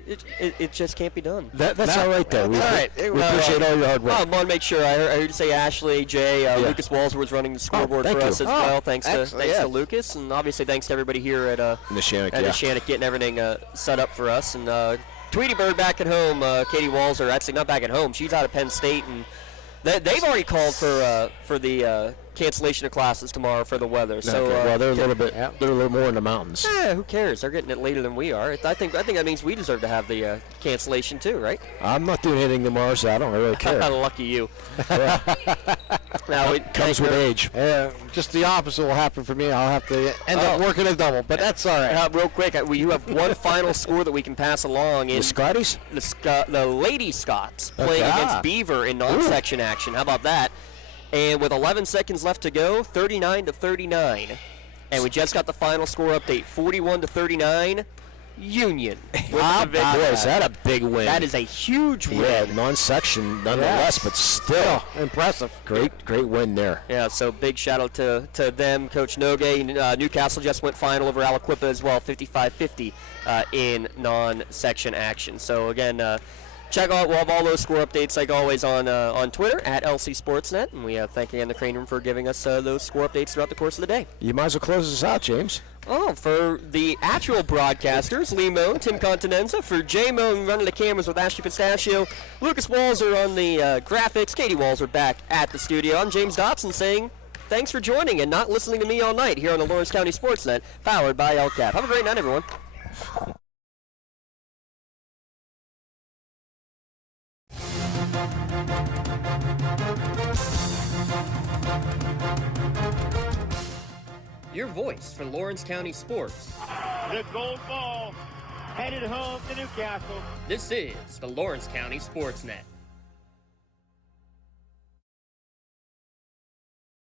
It just can't be done. That's all right, though. We appreciate all your hard work. I want to make sure. I heard you say Ashley, Jay, Lucas Walsworth's running the scoreboard for us as well. Thanks to Lucas, and obviously thanks to everybody here at Neshannock getting everything set up for us. And Tweety Bird back at home, Katie Walser, actually not back at home. She's out of Penn State, and they've already called for the cancellation of classes tomorrow for the weather. So well, they're a little more in the mountains. Who cares? They're getting it later than we are. I think that means we deserve to have the cancellation too, right? I'm not doing anything tomorrow, so I don't really care. Lucky you. Now it comes with age. Just the opposite will happen for me. I'll have to end up working a double, but that's all right. Real quick, you have one final score that we can pass along. The Scotties? The Lady Scots playing against Beaver in non-section action. How about that? And with 11 seconds left to go, 39-39. And we just got the final score update, 41-39, Union. Boy, is that a big win. That is a huge win. Yeah, non-section nonetheless, but still impressive. Great win there. Yeah, so big shout out to them. Coach Nogue. Newcastle just went final over Aliquippa as well, 55-50 in non-section action. So again, check out, we'll have all those score updates like always on Twitter at LC Sportsnet, and we thank again the Crane Room for giving us those score updates throughout the course of the day. You might as well close us out, James. For the actual broadcasters, Lee Moan, Tim Continenza, for Jay Moan running the cameras with Ashley Pistachio, Lucas Walser on the graphics, Katie Walser back at the studio. I'm James Dotson saying thanks for joining and not listening to me all night here on the Lawrence County Sportsnet, powered by LCAP. Have a great night, everyone. Your voice for Lawrence County sports. The gold ball headed home to Newcastle. This is the Lawrence County Sportsnet.